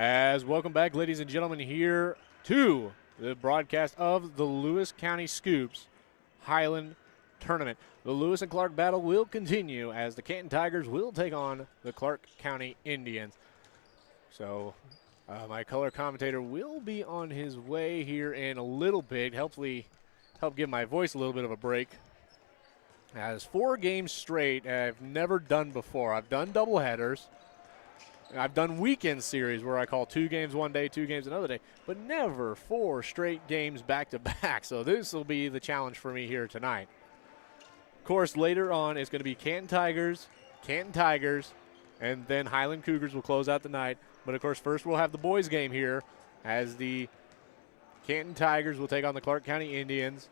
As welcome back, ladies and gentlemen, here to the broadcast of the Lewis County Scoops Higland Tournament. The Lewis and Clark battle will continue as the Canton Tigers will take on the Clark County Indians. So my color commentator will be on his way here in a little bit, hopefully help give my voice a little bit of a break. As 4 games straight I've never done before. I've done doubleheaders. I've done weekend series where I call 2 games one day, 2 games another day, but never 4 straight games back to back. So this will be the challenge for me here tonight. Of course, later on it's going to be Canton Tigers, and then Higland Cougars will close out the night. But of course, first we'll have the boys game here as the Canton Tigers will take on the Clark County Indians.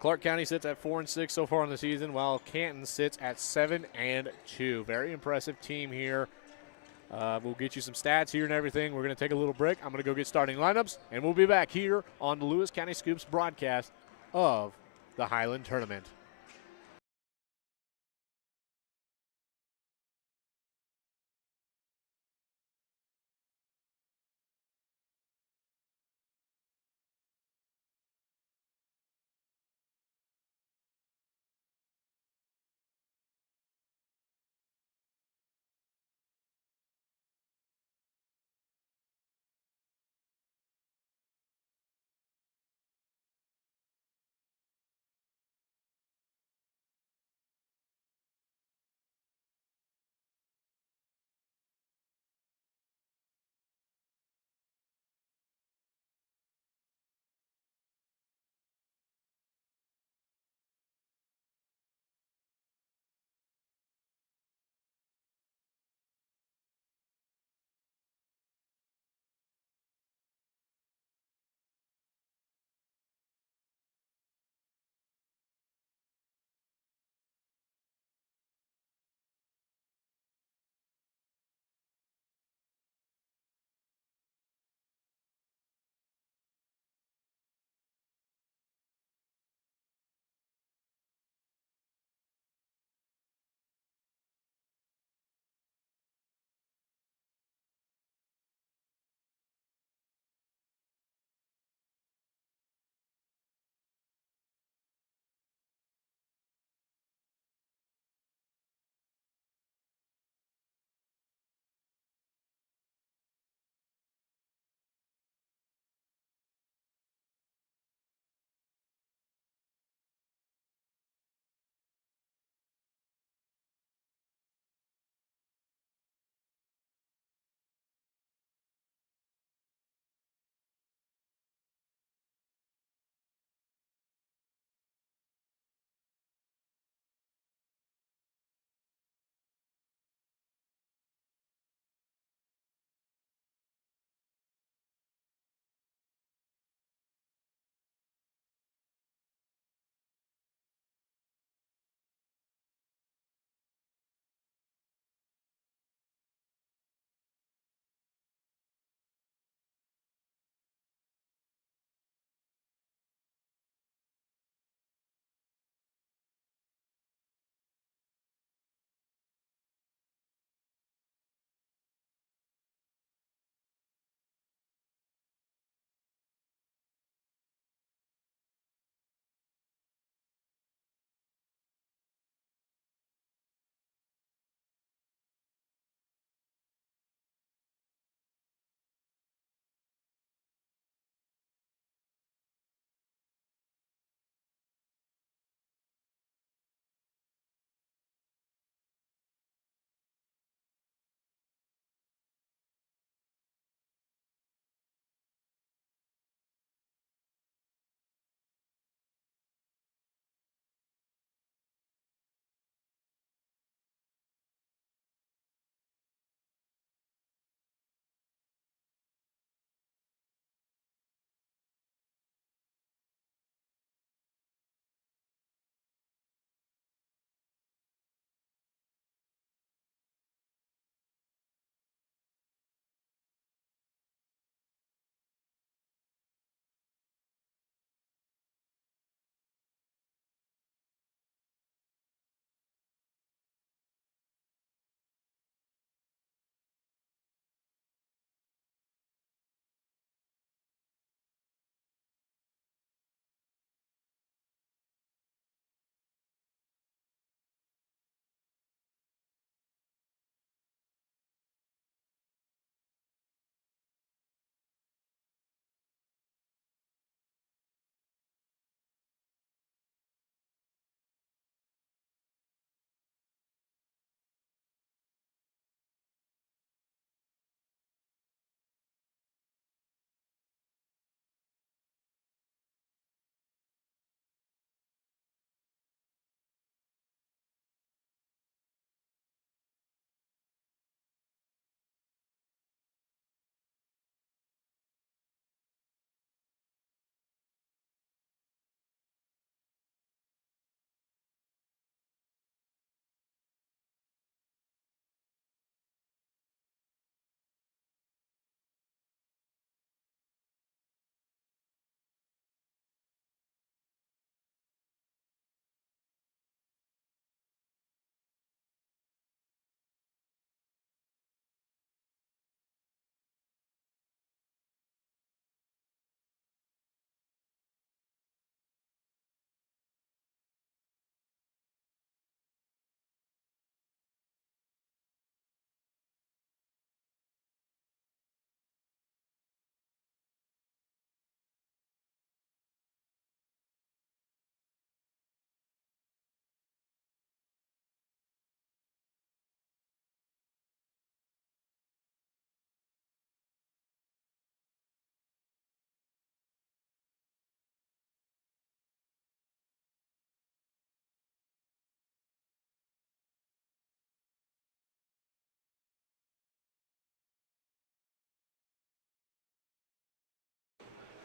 Clark County sits at 4-6 so far in the season, while Canton sits at 7-2. Very impressive team here. We'll get you some stats here and everything. We're going to take a little break. I'm going to go get starting lineups, and we'll be back here on the Lewis County Scoops broadcast of the Higland Tournament.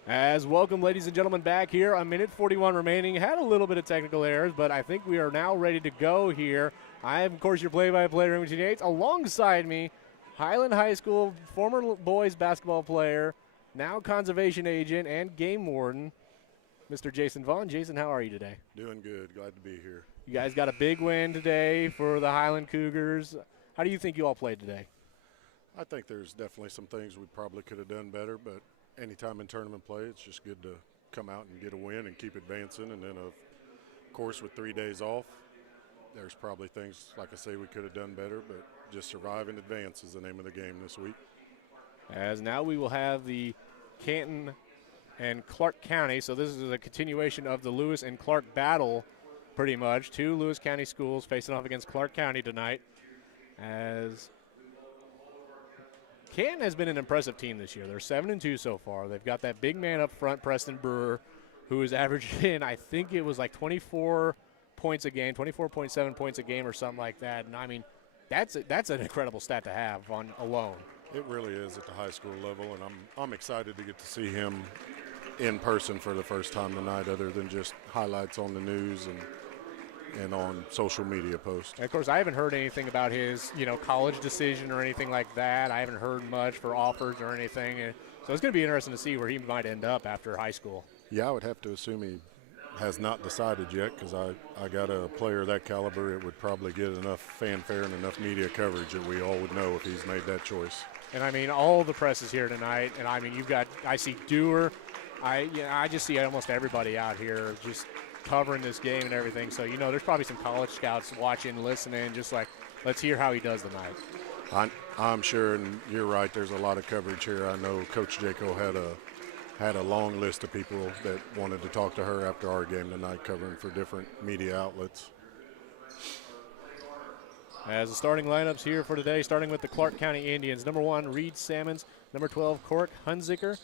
As welcome, ladies and gentlemen, back here. A minute 41 remaining. Had a little bit of technical errors, but I think we are now ready to go here. I am, of course, your play-by-play Raymond Yates. Alongside me, Higland High School former boys basketball player, now conservation agent and game warden, Mr. Jason Vaughn. Jason, how are you today? Doing good. Glad to be here. You guys got a big win today for the Higland Cougars. How do you think you all played today? I think there's definitely some things we probably could have done better, but anytime in tournament play, it's just good to come out and get a win and keep advancing. And then, of course, with 3 days off, there's probably things, like I say, we could have done better, but just survive and advance is the name of the game this week. As now we will have the Canton and Clark County. So this is a continuation of the Lewis and Clark battle, pretty much. Two Lewis County schools facing off against Clark County tonight. As Canton has been an impressive team this year. They're 7-2 so far. They've got that big man up front, Preston Brewer, who is averaging, I think it was like 24 points a game, 24.7 points a game or something like that. And, I mean, that's an incredible stat to have on alone. It really is at the high school level, and I'm excited to get to see him in person for the first time tonight, other than just highlights on the news and on social media posts. And of course, I haven't heard anything about his, college decision or anything like that. I haven't heard much for offers or anything. So it's going to be interesting to see where he might end up after high school. Yeah, I would have to assume he has not decided yet, because I got a player of that caliber. It would probably get enough fanfare and enough media coverage that we all would know if he's made that choice. And, I mean, all the press is here tonight. And, I mean, I see Dewar. I just see almost everybody out here just covering this game and everything. So, there's probably some college scouts watching, listening, just like, let's hear how he does tonight. I'm sure, and you're right, there's a lot of coverage here. I know Coach Jaco had a long list of people that wanted to talk to her after our game tonight, covering for different media outlets. As the starting lineups here for today, starting with the Clark County Indians. Number 1, Reed Salmons. Number 12, Cork Hunziker.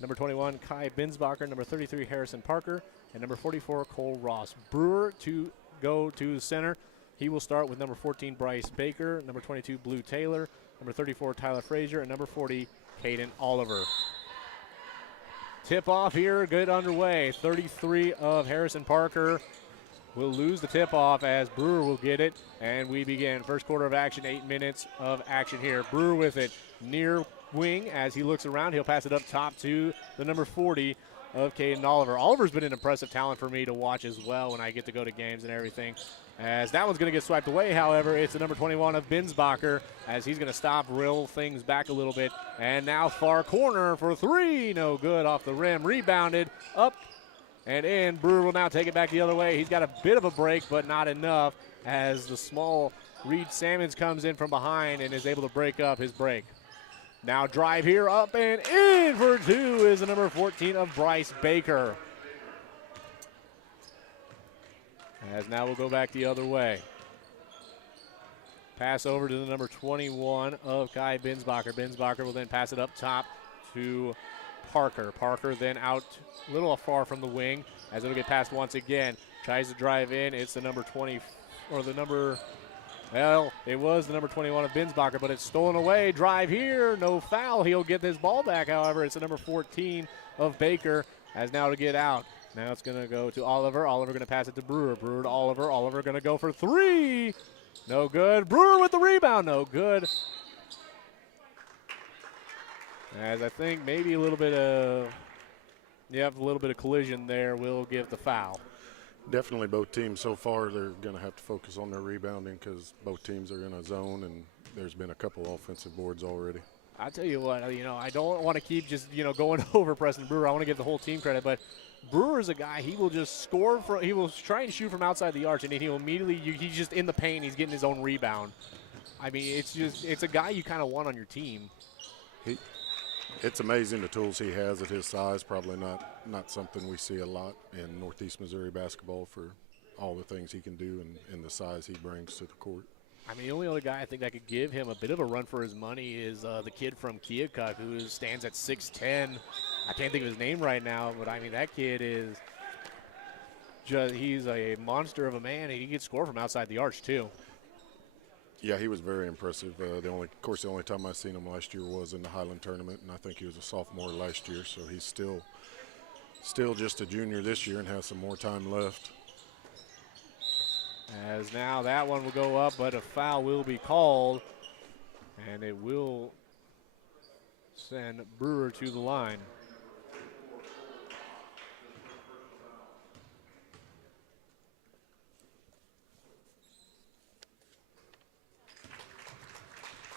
Number 21, Kai Binsbacher. Number 33, Harrison Parker. And number 44, Cole Ross. Brewer to go to the center. He will start with number 14, Bryce Baker. Number 22, Blue Taylor. Number 34, Tyler Frazier. And number 40, Caden Oliver. Tip off here, good underway. 33 of Harrison Parker will lose the tip off as Brewer will get it. And we begin first quarter of action, 8 minutes of action here. Brewer with it near wing as he looks around. He'll pass it up top to the number 40 of Caden Oliver. Oliver's been an impressive talent for me to watch as well when I get to go to games and everything. As that one's going to get swiped away, however, it's the number 21 of Binsbacher as he's going to stop, reel things back a little bit. And now far corner for 3. No good off the rim. Rebounded up and in. Brewer will now take it back the other way. He's got a bit of a break, but not enough as the small Reed Salmons comes in from behind and is able to break up his break. Now drive here, up and in for 2 is the number 14 of Bryce Baker. As now we'll go back the other way. Pass over to the number 21 of Kai Binsbacher. Binsbacher will then pass it up top to Parker. Parker then out a little far from the wing as it'll get passed once again. Tries to drive in. It's the number 20, or the number, well, it was the number 21 of Binsbacher, but it's stolen away. Drive here, no foul. He'll get this ball back, however. It's the number 14 of Baker as now to get out. Now it's going to go to Oliver. Oliver going to pass it to Brewer. Brewer to Oliver. Oliver going to go for 3. No good. Brewer with the rebound. No good. As I think maybe a little bit of collision there will give the foul. Definitely both teams so far, they're going to have to focus on their rebounding because both teams are in a zone, and there's been a couple offensive boards already. I tell you what, I don't want to keep just, going over Preston Brewer. I want to give the whole team credit, but Brewer is a guy, he will just score, he will try and shoot from outside the arch, and then he'll immediately, he's just in the paint, he's getting his own rebound. I mean, it's a guy you kind of want on your team. It's amazing the tools he has at his size. Probably not something we see a lot in Northeast Missouri basketball for all the things he can do and the size he brings to the court. I mean, the only other guy I think that could give him a bit of a run for his money is the kid from Keokuk who stands at 6'10". I can't think of his name right now, but I mean, that kid is he's a monster of a man, and he can score from outside the arch too. Yeah, he was very impressive. The only time I seen him last year was in the Higland tournament, and I think he was a sophomore last year, so he's still still just a junior this year and has some more time left. As now that one will go up, but a foul will be called, and it will send Brewer to the line.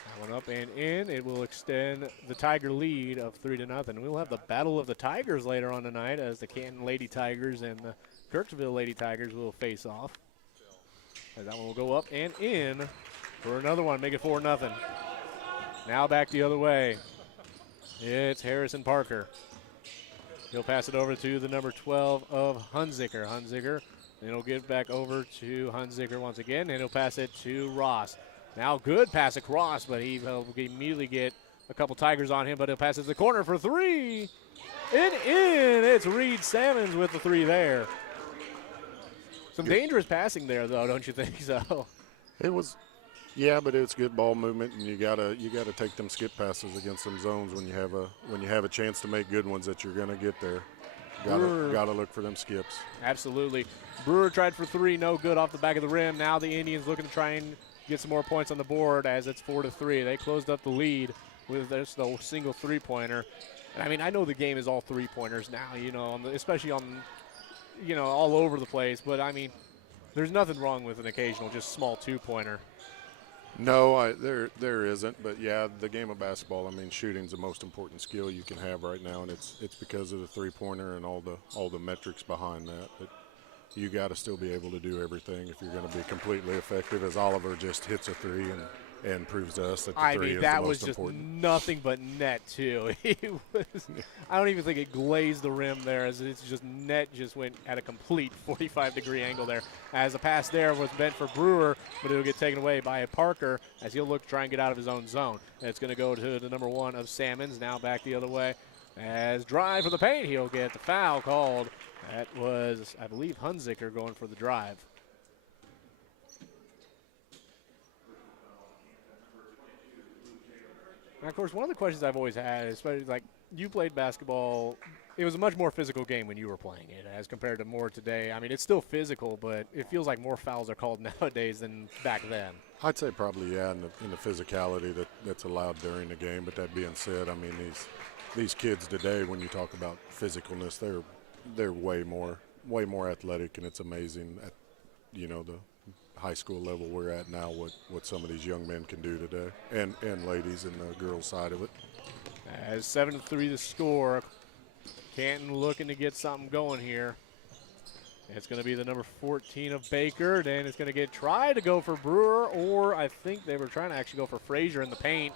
That one up and in. It will extend the Tiger lead of 3-0. We'll have the Battle of the Tigers later on tonight as the Canton Lady Tigers and the Kirksville Lady Tigers will face off. As that one will go up and in for another one, make it 4-0. Now back the other way. It's Harrison Parker. He'll pass it over to the number 12 of Hunziker. Hunziker, then he'll give back over to Hunziker once again, and he'll pass it to Ross. Now good pass across, but he'll immediately get a couple Tigers on him, but he'll pass it to the corner for three. And in, it's Reed Salmons with the three there. Some dangerous passing there, though, don't you think so? It was, yeah, but it's good ball movement, and you gotta take them skip passes against some zones when you have a chance to make good ones that you're gonna get there. Gotta look for them skips. Absolutely. Brewer tried for three, no good off the back of the rim. Now the Indians looking to try and get some more points on the board as it's 4-3. They closed up the lead with just a single three-pointer. I mean, I know the game is all three-pointers now, you know, especially on, you know, all over the place. But, I mean, there's nothing wrong with an occasional just small two-pointer. No, there isn't. But, yeah, the game of basketball, I mean, shooting's the most important skill you can have right now, and it's because of the three-pointer and all the metrics behind that. But you got to still be able to do everything if you're going to be completely effective, as Oliver just hits a three and proves to us that the three is the most important. That was just nothing but net, too. I don't even think it glazed the rim there, as it's just net just went at a complete 45-degree angle there. As the pass there was meant for Brewer, but it'll get taken away by Parker as he'll look to try and get out of his own zone. And it's going to go to the number 1 of Salmons, now back the other way. As drive for the paint, he'll get the foul called. That was, I believe, Hunziker going for the drive. Now, of course, one of the questions I've always had, especially like you played basketball, it was a much more physical game when you were playing it as compared to more today. I mean, it's still physical, but it feels like more fouls are called nowadays than back then. I'd say probably, yeah, in the physicality that's allowed during the game. But that being said, I mean, these kids today, when you talk about physicalness, they're way more athletic, and it's amazing at, you know, the high school level we're at now, what some of these young men can do today, and ladies and the girls side of it. As 7-3 the score, Canton looking to get something going here. It's going to be the number 14 of Baker. Then it's going to try to go for Brewer, or I think they were trying to actually go for Frazier in the paint,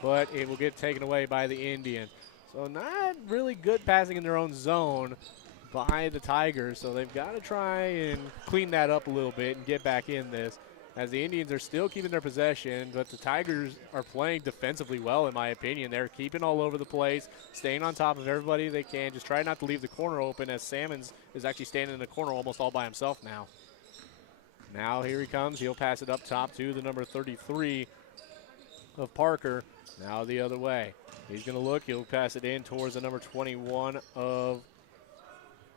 but it will get taken away by the Indians. So not really good passing in their own zone by the Tigers, so they've got to try and clean that up a little bit and get back in this, as the Indians are still keeping their possession, but the Tigers are playing defensively well, in my opinion. They're keeping all over the place, staying on top of everybody they can, just try not to leave the corner open, as Salmons is actually standing in the corner almost all by himself now. Now here he comes. He'll pass it up top to the number 33 of Parker. Now the other way. He's going to look. He'll pass it in towards the number 21 of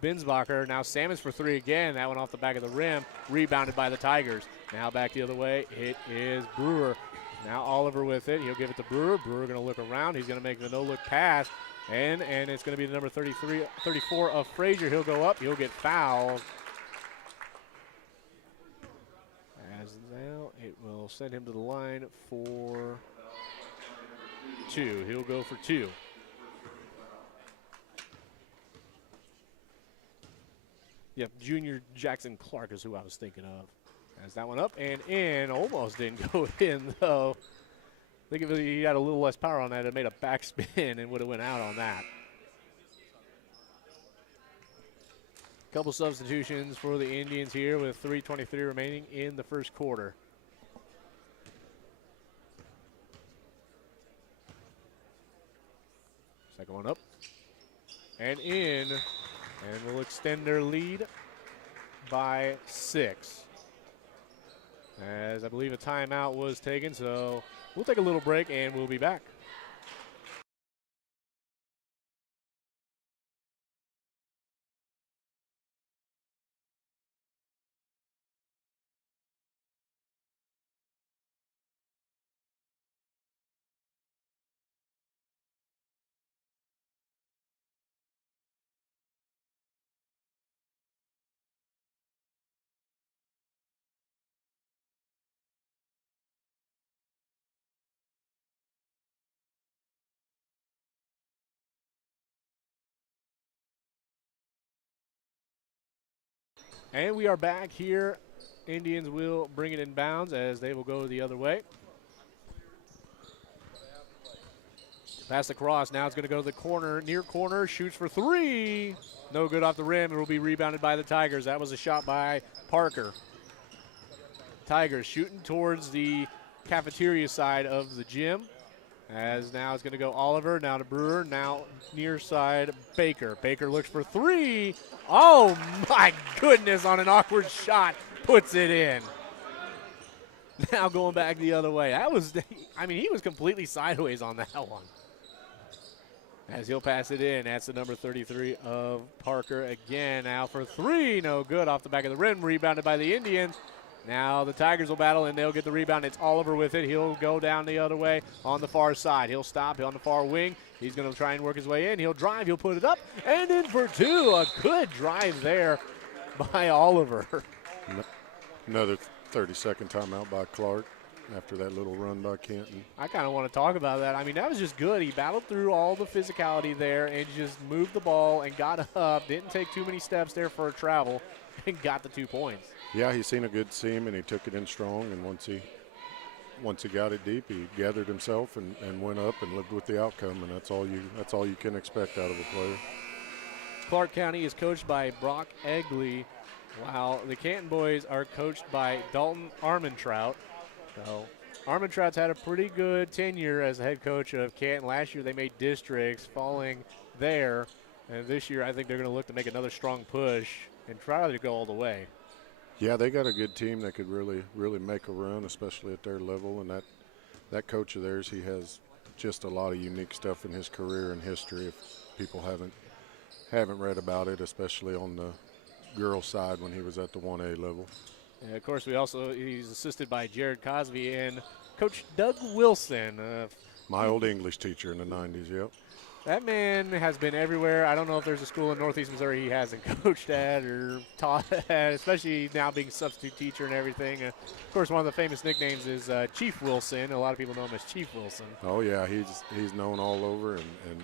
Binsbacher. Now Salmons for three again. That one off the back of the rim. Rebounded by the Tigers. Now back the other way. It is Brewer. Now Oliver with it. He'll give it to Brewer. Brewer going to look around. He's going to make the no-look pass. And it's going to be the number 34 of Frazier. He'll go up. He'll get fouled. As now it will send him to the line for two. He'll go for two. Yep, Junior Jackson Clark is who I was thinking of. As that one up and in. Almost didn't go in, though. I think if he had a little less power on that, it made a backspin and would have went out on that. Couple substitutions for the Indians here with 3:23 remaining in the first quarter. Second one up and in, and will extend their lead by 6. As I believe a timeout was taken, so we'll take a little break and we'll be back. And we are back here. Indians will bring it in bounds as they will go the other way. Pass across. Now it's going to go to the corner, near corner, shoots for three. No good off the rim. It will be rebounded by the Tigers. That was a shot by Parker. Tigers shooting towards the cafeteria side of the gym. As now it's going to go Oliver, now to Brewer, now near side Baker. Baker looks for three. Oh my goodness, on an awkward shot, puts it in. Now going back the other way. That was, I mean, he was completely sideways on that one. As he'll pass it in, that's the number 33 of Parker again. Now for three, no good off the back of the rim, rebounded by the Indians. Now the Tigers will battle, and they'll get the rebound. It's Oliver with it. He'll go down the other way on the far side. He'll stop on the far wing. He's going to try and work his way in. He'll drive. He'll put it up, and in for two. A good drive there by Oliver. Another 30-second timeout by Clark after that little run by Canton. I kind of want to talk about that. I mean, that was just good. He battled through all the physicality there and just moved the ball and got up. Didn't take too many steps there for a travel and got the 2 points. Yeah, he's seen a good seam, and he took it in strong. And once he got it deep, he gathered himself and went up and lived with the outcome. And that's all you can expect out of a player. Clark County is coached by Brock Egley, while the Canton boys are coached by Dalton Armentrout. So Armentrout's had a pretty good tenure as the head coach of Canton. Last year they made districts, falling there. And this year I think they're going to look to make another strong push and try to go all the way. Yeah, they got a good team that could really make a run, especially at their level. And that coach of theirs, he has just a lot of unique stuff in his career and history. If people haven't read about it, especially on the girls' side when he was at the 1A level. And of course, he's assisted by Jared Cosby and Coach Doug Wilson. My old English teacher in the 90s, yep. That man has been everywhere. I don't know if there's a school in Northeast Missouri he hasn't coached at or taught at, especially now being substitute teacher and everything. Of course, one of the famous nicknames is Chief Wilson. A lot of people know him as Chief Wilson. Oh, yeah, he's known all over and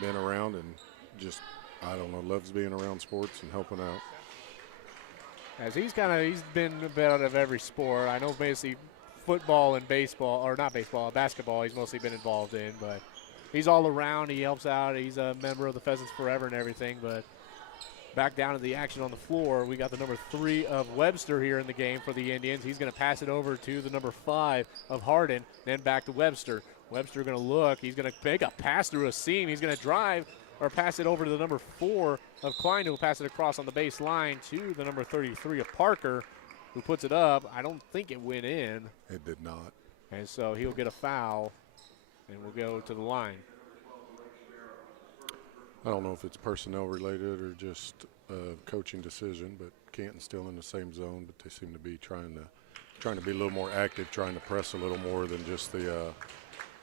been around and just, I don't know, loves being around sports and helping out. As he's been a bit out of every sport. I know basically football and baseball, or not baseball, basketball he's mostly been involved in, but he's all around. He helps out. He's a member of the Pheasants Forever and everything. But back down to the action on the floor, we got the number 3 of Webster here in the game for the Indians. He's going to pass it over to the number 5 of Hardin, then back to Webster. Webster going to look. He's going to make a pass through a seam. He's going to drive or pass it over to the number 4 of Klein, who will pass it across on the baseline to the number 33 of Parker, who puts it up. I don't think it went in. It did not. And so he'll get a foul. And we'll go to the line. I don't know if it's personnel related or just a coaching decision, but Canton's still in the same zone, but they seem to be trying to be a little more active, trying to press a little more than just the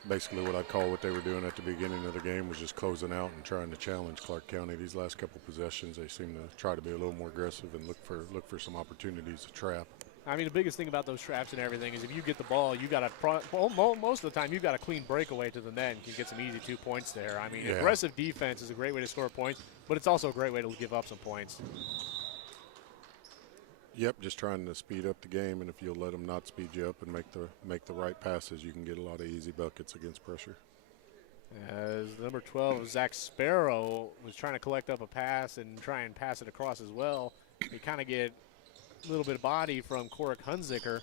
basically what I'd call what they were doing at the beginning of the game was just closing out and trying to challenge Clark County. These last couple possessions, they seem to try to be a little more aggressive and look for some opportunities to trap. I mean, the biggest thing about those traps and everything is if you get the ball, you got to most of the time you got a clean breakaway to the net and can get some easy 2 points there. I mean, yeah. Aggressive defense is a great way to score points, but it's also a great way to give up some points. Yep, just trying to speed up the game, and if you'll let them not speed you up and make the right passes, you can get a lot of easy buckets against pressure. As number 12, Zach Sparrow, was trying to collect up a pass and try and pass it across as well. They kind of get a little bit of body from Corrick Hunziker,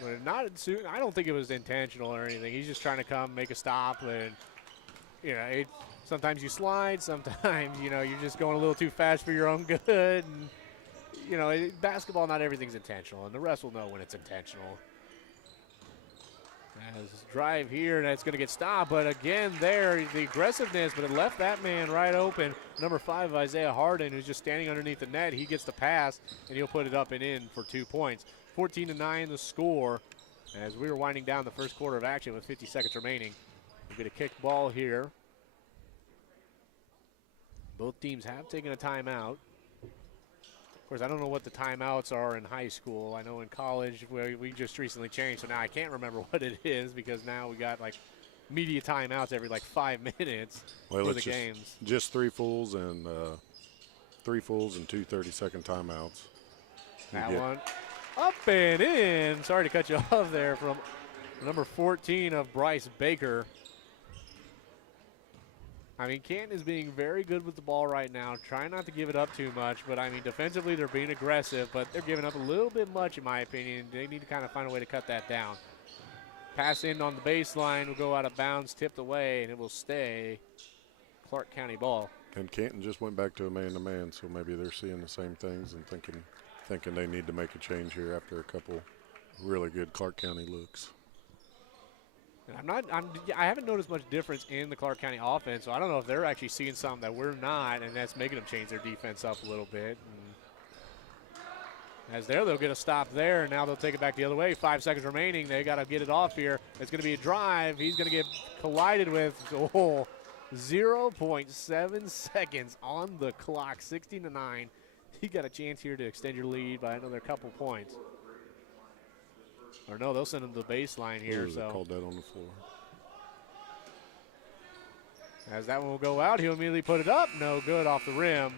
but I don't think it was intentional or anything. He's just trying to come, make a stop, and sometimes you slide, sometimes you're just going a little too fast for your own good. And, basketball, not everything's intentional, and the rest will know when it's intentional. As drive here, and it's going to get stopped, but again there, the aggressiveness, but it left that man right open. Number 5, Isaiah Hardin, who's just standing underneath the net. He gets the pass, and he'll put it up and in for 2 points. 14-9 the score as we were winding down the first quarter of action with 50 seconds remaining. We'll get a kicked ball here. Both teams have taken a timeout. Of course, I don't know what the timeouts are in high school. I know in college we just recently changed, so now I can't remember what it is because now we got like media timeouts every like 5 minutes for the games. Just 3 fulls and 2 30-second timeouts. That one up and in. Sorry to cut you off there from number 14 of Bryce Baker. I mean, Canton is being very good with the ball right now, trying not to give it up too much. But, I mean, defensively they're being aggressive, but they're giving up a little bit much in my opinion. They need to kind of find a way to cut that down. Pass in on the baseline will go out of bounds, tipped away, and it will stay Clark County ball. And Canton just went back to a man-to-man, so maybe they're seeing the same things and thinking they need to make a change here after a couple really good Clark County looks. And I haven't noticed much difference in the Clark County offense, so I don't know if they're actually seeing something that we're not, and that's making them change their defense up a little bit. And as they'll get a stop there, and now they'll take it back the other way. 5 seconds remaining. They got to get it off here. It's going to be a drive. He's going to get collided with 0.7 seconds on the clock, 16-9. You got a chance here to extend your lead by another couple points. Or no, they'll send him to the baseline here. Ooh, they called that on the floor. As that one will go out, he'll immediately put it up. No good off the rim.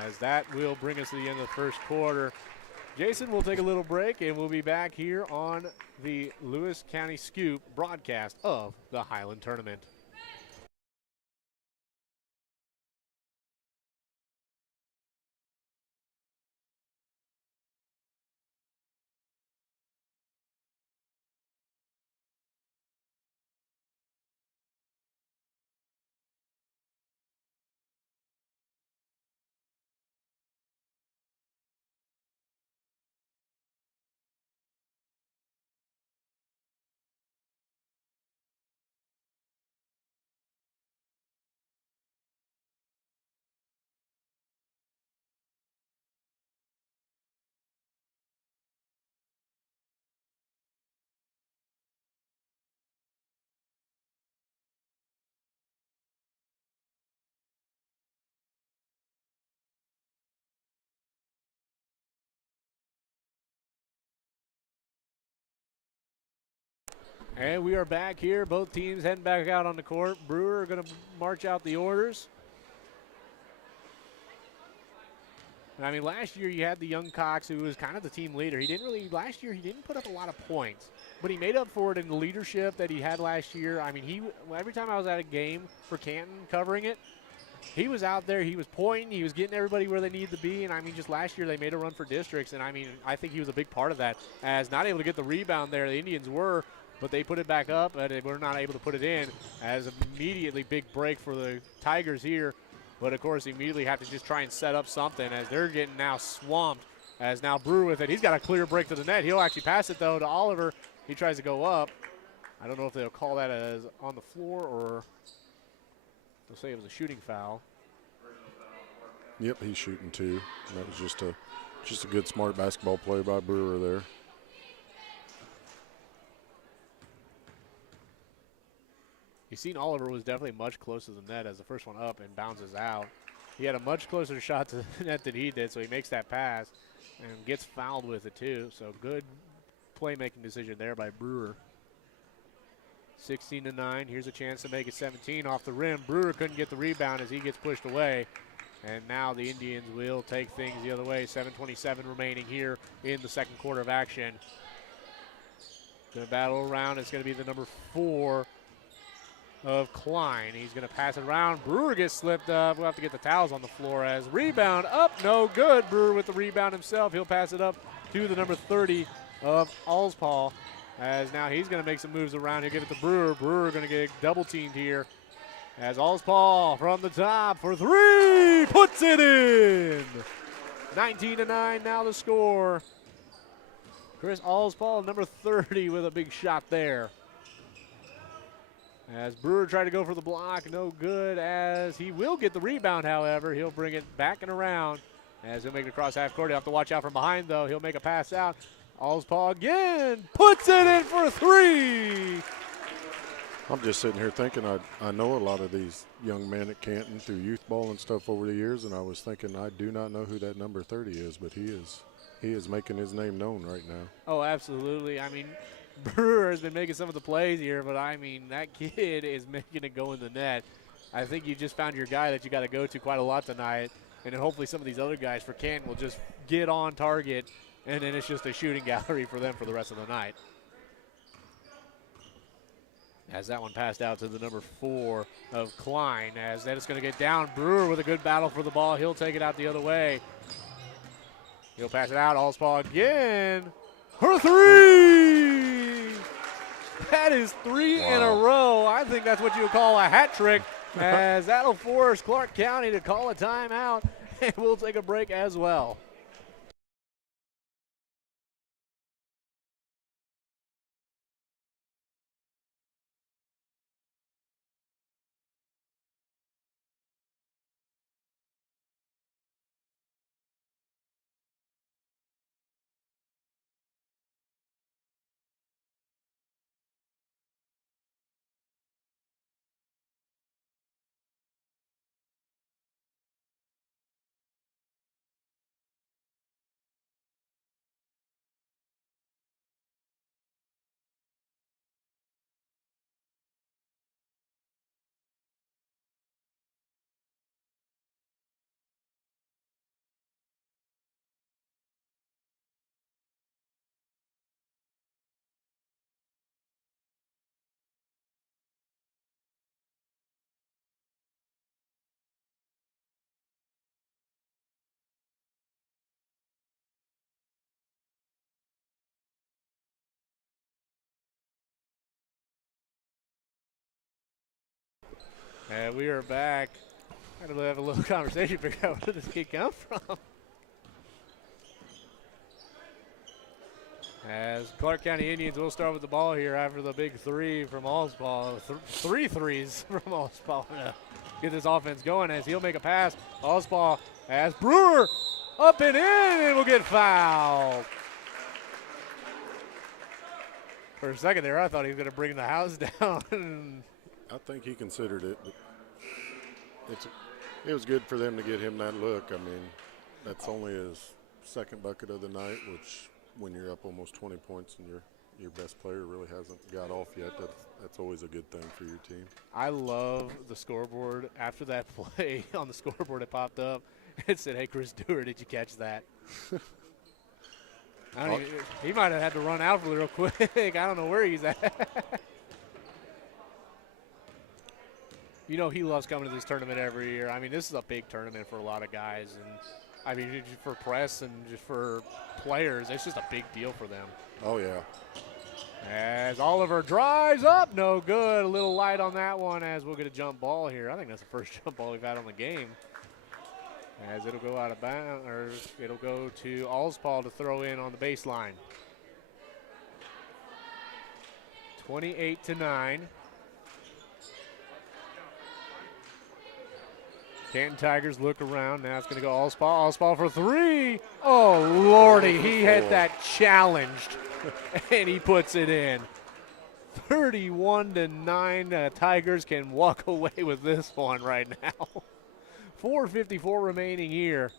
As that will bring us to the end of the first quarter. Jason, we'll take a little break, and we'll be back here on the Lewis County Scoop broadcast of the Higland Tournament. And we are back here. Both teams heading back out on the court. Brewer are going to march out the orders. And I mean, last year you had the young Cox, who was kind of the team leader. Last year he didn't put up a lot of points, but he made up for it in the leadership that he had last year. I mean, every time I was at a game for Canton covering it, he was out there, he was pointing, he was getting everybody where they needed to be. And I mean, just last year they made a run for districts, and I mean, I think he was a big part of that. As not able to get the rebound there, the Indians were, but they put it back up, and they were not able to put it in. As immediately big break for the Tigers here. But, of course, immediately have to just try and set up something as they're getting now swamped. As now Brewer with it. He's got a clear break to the net. He'll actually pass it, though, to Oliver. He tries to go up. I don't know if they'll call that as on the floor or they'll say it was a shooting foul. Yep, he's shooting too. That was just a good, smart basketball play by Brewer there. You've seen Oliver was definitely much closer to the net as the first one up and bounces out. He had a much closer shot to the net than he did, so he makes that pass and gets fouled with it too. So good playmaking decision there by Brewer. 16-9. Here's a chance to make it 17 off the rim. Brewer couldn't get the rebound as he gets pushed away. And now the Indians will take things the other way. 7:27 remaining here in the second quarter of action. Going to battle around. It's going to be the number 4 of Klein. He's going to pass it around. Brewer gets slipped up. We'll have to get the towels on the floor as rebound up. No good. Brewer with the rebound himself. He'll pass it up to the number 30 of Allspaw. As now he's going to make some moves around. He'll give it to Brewer. Brewer going to get double teamed here. As Allspaw from the top for 3. Puts it in. 19-9 now the score. Chris Allspaw, number 30, with a big shot there. As Brewer tried to go for the block, no good. As he will get the rebound, however. He'll bring it back and around. As he'll make it across half court. He'll have to watch out from behind, though. He'll make a pass out. Allspaw again. Puts it in for 3. I'm just sitting here thinking I know a lot of these young men at Canton through youth ball and stuff over the years, and I was thinking I do not know who that number 30 is, but he is making his name known right now. Oh, absolutely. I mean, Brewer has been making some of the plays here, but I mean, that kid is making it go in the net. I think you just found your guy that you got to go to quite a lot tonight. and then hopefully some of these other guys for Canton will just get on target, and then it's just a shooting gallery for them for the rest of the night. As that one passed out to the number 4 of Klein, as that is going to get down. Brewer with a good battle for the ball. He'll take it out the other way. He'll pass it out. Allspaw again. Her 3! That is 3 in a row. I think that's what you would call a hat trick, as that'll force Clark County to call a timeout, and we'll take a break as well. And we are back. Had to have a little conversation, figure out where did this kid come from. As Clark County Indians will start with the ball here after the big 3 from Allspaw. 3 threes from Allspaw to get this offense going, as he'll make a pass. Allspaw as Brewer up and in, and will get fouled. For a second there, I thought he was going to bring the house down. I think he considered it, but it was good for them to get him that look. I mean, that's only his second bucket of the night, which when you're up almost 20 points and your best player really hasn't got off yet, that's always a good thing for your team. I love the scoreboard. After that play on the scoreboard, it popped up. It said, "Hey, Chris Dewar, did you catch that?" He might have had to run out real quick. I don't know where he's at. You know, he loves coming to this tournament every year. I mean, this is a big tournament for a lot of guys. And, I mean, for press and just for players, it's just a big deal for them. Oh, yeah. As Oliver drives up, no good. A little light on that one, as we'll get a jump ball here. I think that's the first jump ball we've had on the game. As it'll go out of bounds, or it'll go to Allspaw to throw in on the baseline. 28-9. Canton Tigers look around. Now it's going to go Allspaw. Allspaw for 3. Oh, Lordy, he had that challenged, and he puts it in. 31-9. Tigers can walk away with this one right now. 4:54 remaining here.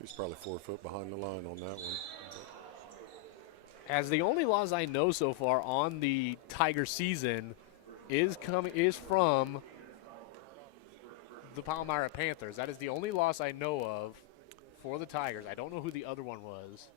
He's probably 4 foot behind the line on that one. As the only loss I know so far on the Tiger season is from the Palmyra Panthers. That is the only loss I know of for the Tigers. I don't know who the other one was.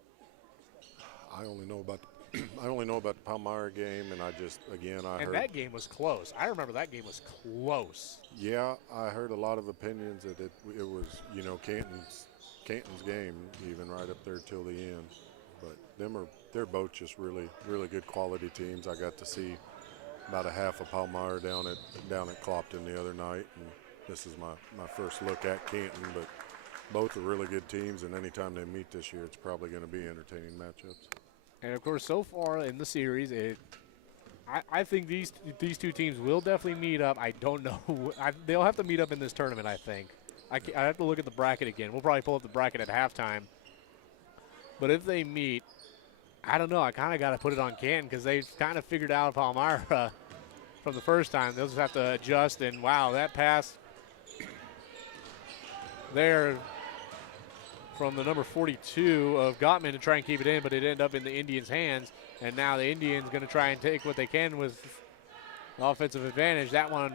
I only know about the Palmyra game, and I heard. And that game was close. I remember that game was close. Yeah, I heard a lot of opinions that it was, Canton's game, even right up there till the end. But they're both just really, really good quality teams. I got to see about a half of Palmyra down at Clopton the other night, and this is my first look at Canton, but both are really good teams, and anytime they meet this year, it's probably going to be entertaining matchups. And, of course, so far in the series, I think these two teams will definitely meet up. I don't know. They'll have to meet up in this tournament, I think. I have to look at the bracket again. We'll probably pull up the bracket at halftime. But if they meet, I don't know. I kind of got to put it on Canton because they've kind of figured out Palmyra from the first time. They'll just have to adjust. And, wow, that pass there from the number 42 of Gottman to try and keep it in, but it ended up in the Indians' hands. And now the Indians going to try and take what they can with offensive advantage. That one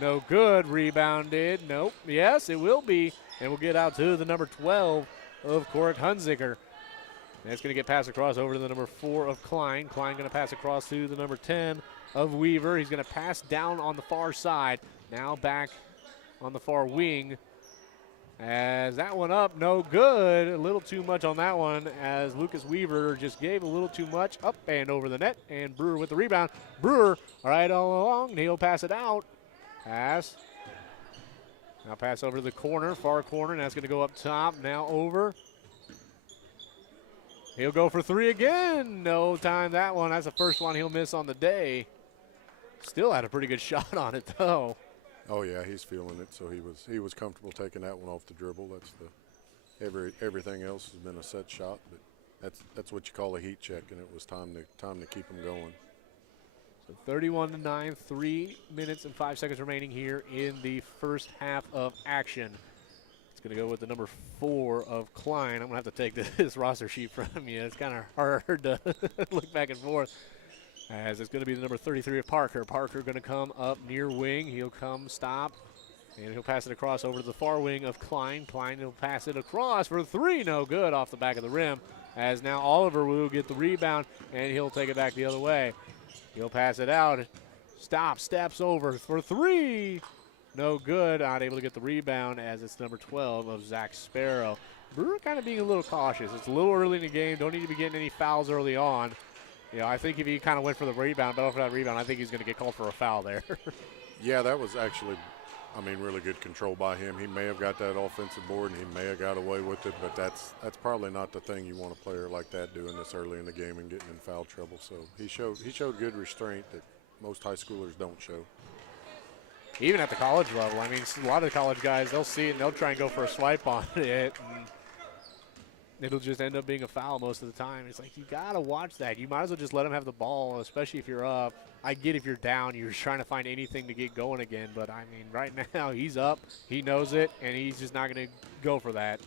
no good. Rebounded. Nope. Yes, it will be. and we'll get out to the number 12 of Cork Hunziker. And it's going to get passed across over to the number 4 of Klein. Klein going to pass across to the number 10 of Weaver. He's going to pass down on the far side. Now back on the far wing. As that one up, no good. A little too much on that one as Lucas Weaver just gave a little too much up and over the net. And Brewer with the rebound. Brewer right all along. He'll pass it out. Pass. Now pass over to the corner, far corner. And that's going to go up top. Now over. He'll go for three again. No time that one. That's the first one he'll miss on the day. Still had a pretty good shot on it, though. Oh yeah, he's feeling it. So he was comfortable taking that one off the dribble. That's the everything else has been a set shot, but that's what you call a heat check, and it was time to keep him going. So 31-9, 3 minutes and 5 seconds remaining here in the first half of action. It's going to go with the number 4 of Klein. I'm going to have to take this roster sheet from you. It's kind of hard to look back and forth. As it's going to be the number 33 of Parker. Parker going to come up near wing. He'll come stop, and he'll pass it across over to the far wing of Klein. Klein will pass it across for three. No good off the back of the rim. As now Oliver will get the rebound, and he'll take it back the other way. He'll pass it out. Stop, steps over for three. No good. Not able to get the rebound as it's number 12 of Zach Sparrow. Brewer kind of being a little cautious. It's a little early in the game. Don't need to be getting any fouls early on. You know, I think if he kind of went for the rebound, but for that rebound, I think he's going to get called for a foul there. Yeah, that was actually, really good control by him. He may have got that offensive board, and he may have got away with it, but that's probably not the thing you want a player like that doing this early in the game and getting in foul trouble. So he showed good restraint that most high schoolers don't show. Even at the college level, I mean, a lot of the college guys, they'll see it and they'll try and go for a swipe on it. And it'll just end up being a foul most of the time. It's like, you got to watch that. You might as well just let him have the ball, especially if you're up. I get if you're down, you're trying to find anything to get going again. But, I mean, right now he's up. He knows it, and he's just not going to go for that.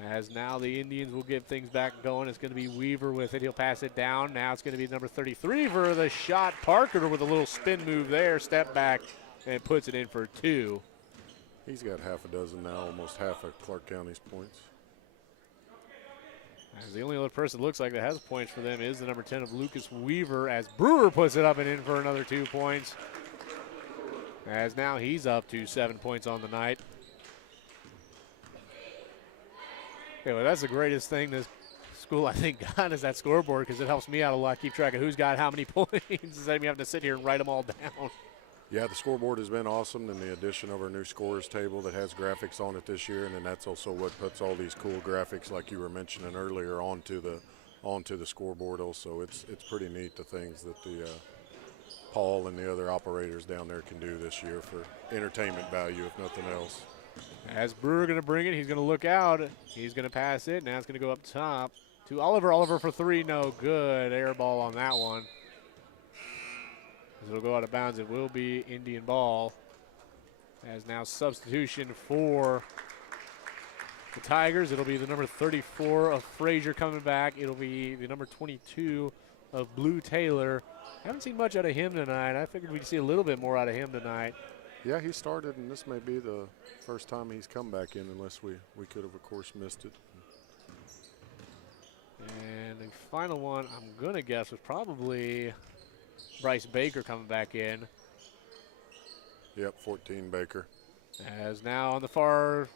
As now the Indians will get things back going. It's going to be Weaver with it. He'll pass it down. Now it's going to be number 33 for the shot. Parker with a little spin move there, step back, and puts it in for two. He's got half a dozen now, almost half of Clark County's points. As the only other person that looks like that has points for them is the number 10 of Lucas Weaver, as Brewer puts it up and in for another 2 points. As now he's up to 7 points on the night. Okay, well, that's the greatest thing this school, I think, got is that scoreboard, because it helps me out a lot, keep track of who's got how many points instead of me having to sit here and write them all down. Yeah, the scoreboard has been awesome, and the addition of our new scorers table that has graphics on it this year, and then that's also what puts all these cool graphics, like you were mentioning earlier, onto the scoreboard. Also, it's pretty neat the things that the Paul and the other operators down there can do this year for entertainment value, if nothing else. As Brewer going to bring it, he's going to look out. He's going to pass it. Now it's going to go up top to Oliver. Oliver for three, no good. Air ball on that one. It'll go out of bounds. It will be Indian ball. As now substitution for the Tigers. It'll be the number 34 of Frazier coming back. It'll be the number 22 of Blue Taylor. Haven't seen much out of him tonight. I figured we'd see a little bit more out of him tonight. Yeah, he started, and this may be the first time he's come back in, unless we could have, of course, missed it. And the final one, I'm going to guess, was probably Bryce Baker coming back in. Yep, 14 Baker. As now on the far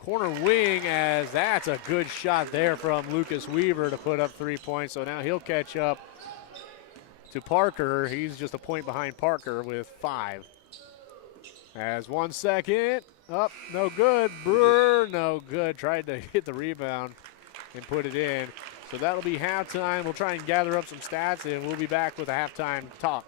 corner wing, as that's a good shot there from Lucas Weaver to put up 3 points. So now he'll catch up to Parker. He's just a point behind Parker with 5. As 1 second, up, no good. Brewer, no good. Tried to hit the rebound and put it in. So that'll be halftime. We'll try and gather up some stats, and we'll be back with a halftime talk.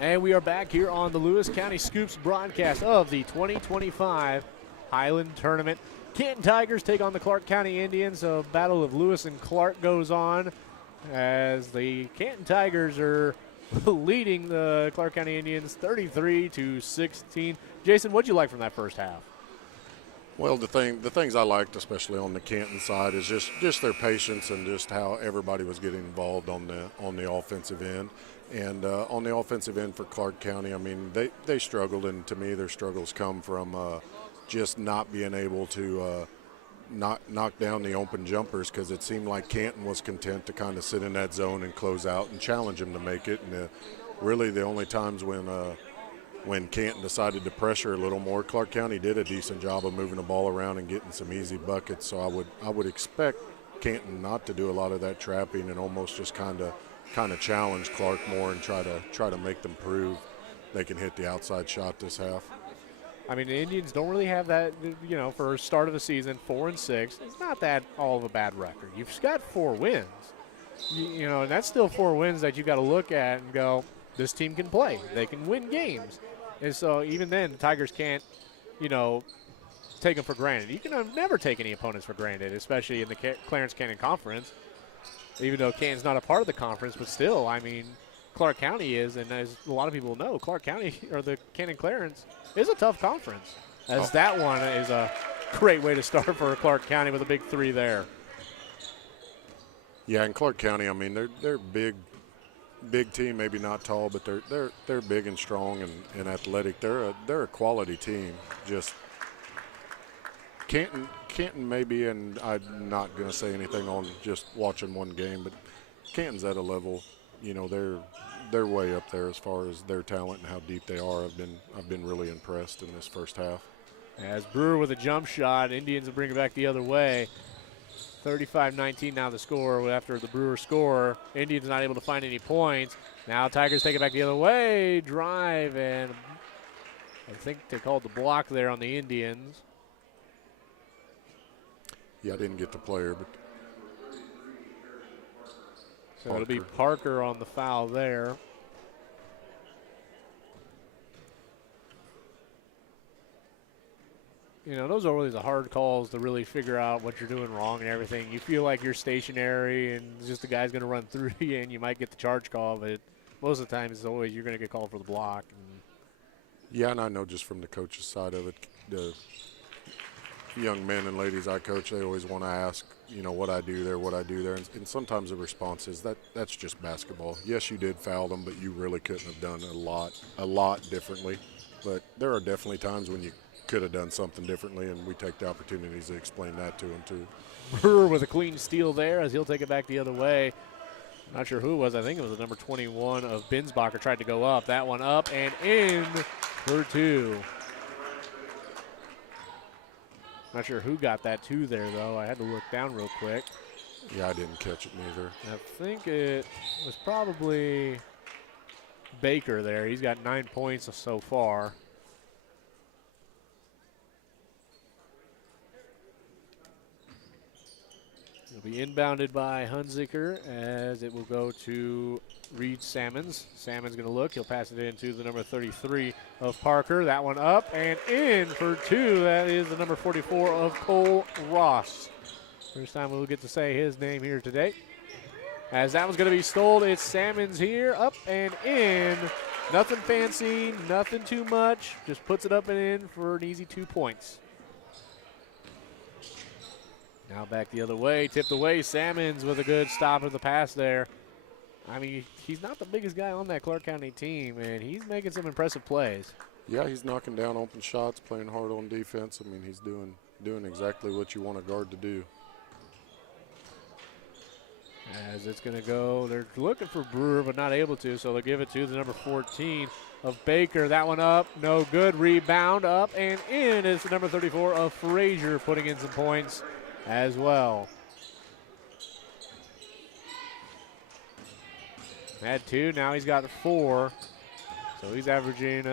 And we are back here on the Lewis County Scoops broadcast of the 2025 Higland Tournament. Canton Tigers take on the Clark County Indians. A battle of Lewis and Clark goes on as the Canton Tigers are leading the Clark County Indians 33-16. Jason, what'd you like from that first half? Well, the things I liked, especially on the Canton side, is just their patience and just how everybody was getting involved on the offensive end. And on the offensive end for Clark County, I mean, they struggled, and to me, their struggles come from just not being able to knock down the open jumpers, because it seemed like Canton was content to kind of sit in that zone and close out and challenge them to make it. And really the only times when Canton decided to pressure a little more, Clark County did a decent job of moving the ball around and getting some easy buckets. So I would expect Canton not to do a lot of that trapping and almost just kind of challenge Clark more and try to make them prove they can hit the outside shot this half. I mean, the Indians don't really have that, for a start of the season, 4-6. It's not that all of a bad record. You've got 4 wins, and that's still 4 wins that you got to look at and go, this team can play. They can win games. And so even then, the Tigers can't, take them for granted. You can never take any opponents for granted, especially in the Clarence Canton Conference, even though Canton's not a part of the conference. But still, I mean, Clark County is, and as a lot of people know, Clark County, or the Canton Clarence, is a tough conference, as that one is a great way to start for Clark County with a big 3 there. Yeah, and Clark County, I mean, they're big team, maybe not tall, but they're big and strong and athletic. They're a quality team. Just Canton maybe, and I'm not going to say anything on just watching one game, but Canton's at a level, they're way up there as far as their talent and how deep they are. I've been really impressed in this first half. As Brewer with a jump shot, Indians will bring it back the other way. 35-19 now the score after the Brewer score. Indians not able to find any points. Now Tigers take it back the other way. Drive, and I think they called the block there on the Indians. Yeah, I didn't get the player, but so it'll be Parker on the foul there. Those are always the hard calls to really figure out what you're doing wrong and everything. You feel like you're stationary and just the guy's going to run through you and you might get the charge call, but most of the time it's always you're going to get called for the block. Yeah, and I know just from the coach's side of it, the young men and ladies I coach, they always want to ask, what I do there. And sometimes the response is that's just basketball. Yes, you did foul them, but you really couldn't have done a lot differently. But there are definitely times when you could have done something differently, and we take the opportunities to explain that to him too. Brewer with a clean steal there as he'll take it back the other way. Not sure who it was. I think it was the number 21 of Binsbacher tried to go up. That one up and in for 2. Not sure who got that 2 there, though. I had to look down real quick. Yeah, I didn't catch it neither. I think it was probably Baker there. He's got 9 points so far. It'll be inbounded by Hunziker as it will go to Reed Salmons. Salmons going to look. He'll pass it into the number 33 of Parker. That one up and in for 2. That is the number 44 of Cole Ross. First time we'll get to say his name here today. As that one's going to be stole, it's Salmons here, up and in. Nothing fancy, nothing too much. Just puts it up and in for an easy 2 points. Now back the other way, tipped away. Salmons with a good stop of the pass there. I mean, he's not the biggest guy on that Clark County team, and he's making some impressive plays. Yeah, he's knocking down open shots, playing hard on defense. I mean, he's doing exactly what you want a guard to do. As it's going to go, they're looking for Brewer, but not able to, so they'll give it to the number 14 of Baker. That one up, no good. Rebound up and in is the number 34 of Frazier, putting in some points as well. Had 2, now he's got 4. So he's averaging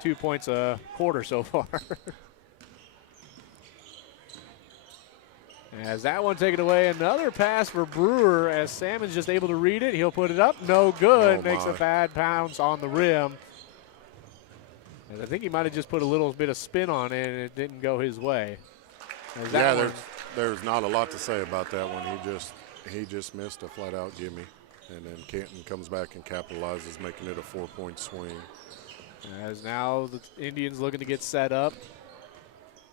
2 points a quarter so far. As that one taken away, another pass for Brewer as Salmon's just able to read it. He'll put it up, no good. Makes a bad bounce on the rim. And I think he might have just put a little bit of spin on it and it didn't go his way. Yeah, there's not a lot to say about that one. He just missed a flat-out gimme. And then Canton comes back and capitalizes, making it a 4-point swing. As now the Indians looking to get set up.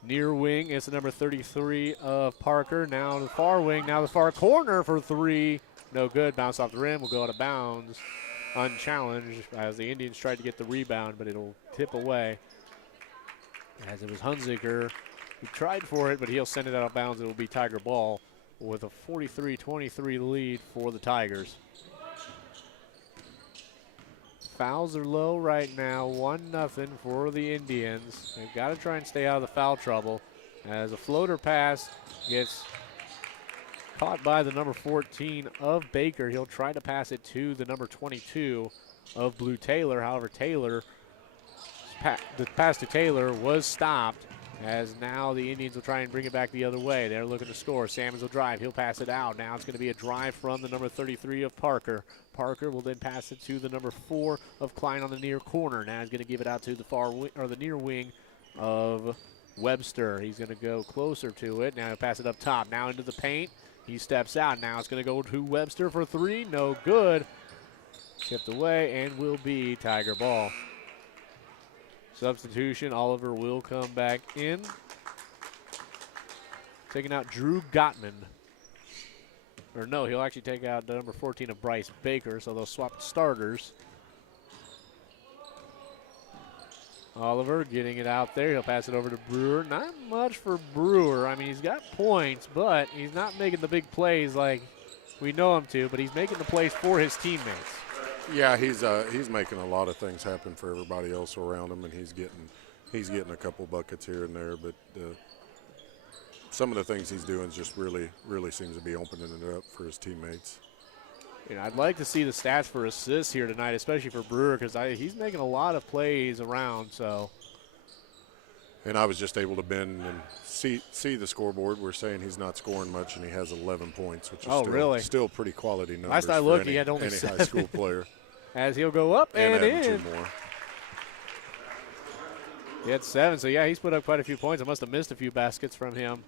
Near wing, it's the number 33 of Parker. Now the far wing, now the far corner for three. No good, bounce off the rim, will go out of bounds. Unchallenged as the Indians tried to get the rebound, but it'll tip away. As it was Hunziker who tried for it, but he'll send it out of bounds. It will be Tiger ball with a 43-23 lead for the Tigers. Fouls are low right now, 1-0 for the Indians. They've got to try and stay out of the foul trouble as a floater pass gets caught by the number 14 of Baker. He'll try to pass it to the number 22 of Blue Taylor. However, the pass to Taylor was stopped as now the Indians will try and bring it back the other way. They're looking to score. Sammons will drive. He'll pass it out. Now it's going to be a drive from the number 33 of Parker. Parker will then pass it to the number 4 of Klein on the near corner. Now he's going to give it out to the far wing, or the near wing of Webster. He's going to go closer to it. Now he'll pass it up top. Now into the paint. He steps out. Now it's going to go to Webster for three. No good. Tipped away and will be Tiger ball. Substitution, Oliver will come back in. Taking out Drew Gottman. Or no, he'll actually take out the number 14 of Bryce Baker, so they'll swap starters. Oliver getting it out there. He'll pass it over to Brewer. Not much for Brewer. I mean, he's got points, but he's not making the big plays like we know him to, but he's making the plays for his teammates. Yeah, he's making a lot of things happen for everybody else around him, and he's getting a couple buckets here and there. But some of the things he's doing just really seems to be opening it up for his teammates. You know, I'd like to see the stats for assists here tonight, especially for Brewer, because he's making a lot of plays around. So. And I was just able to bend and see the scoreboard. We're saying he's not scoring much, and he has 11 points, which is still pretty quality numbers. Last I looked, he had only any 7. High school player. As he'll go up and in. 2 more. He had 7, so yeah, he's put up quite a few points. I must have missed a few baskets from him.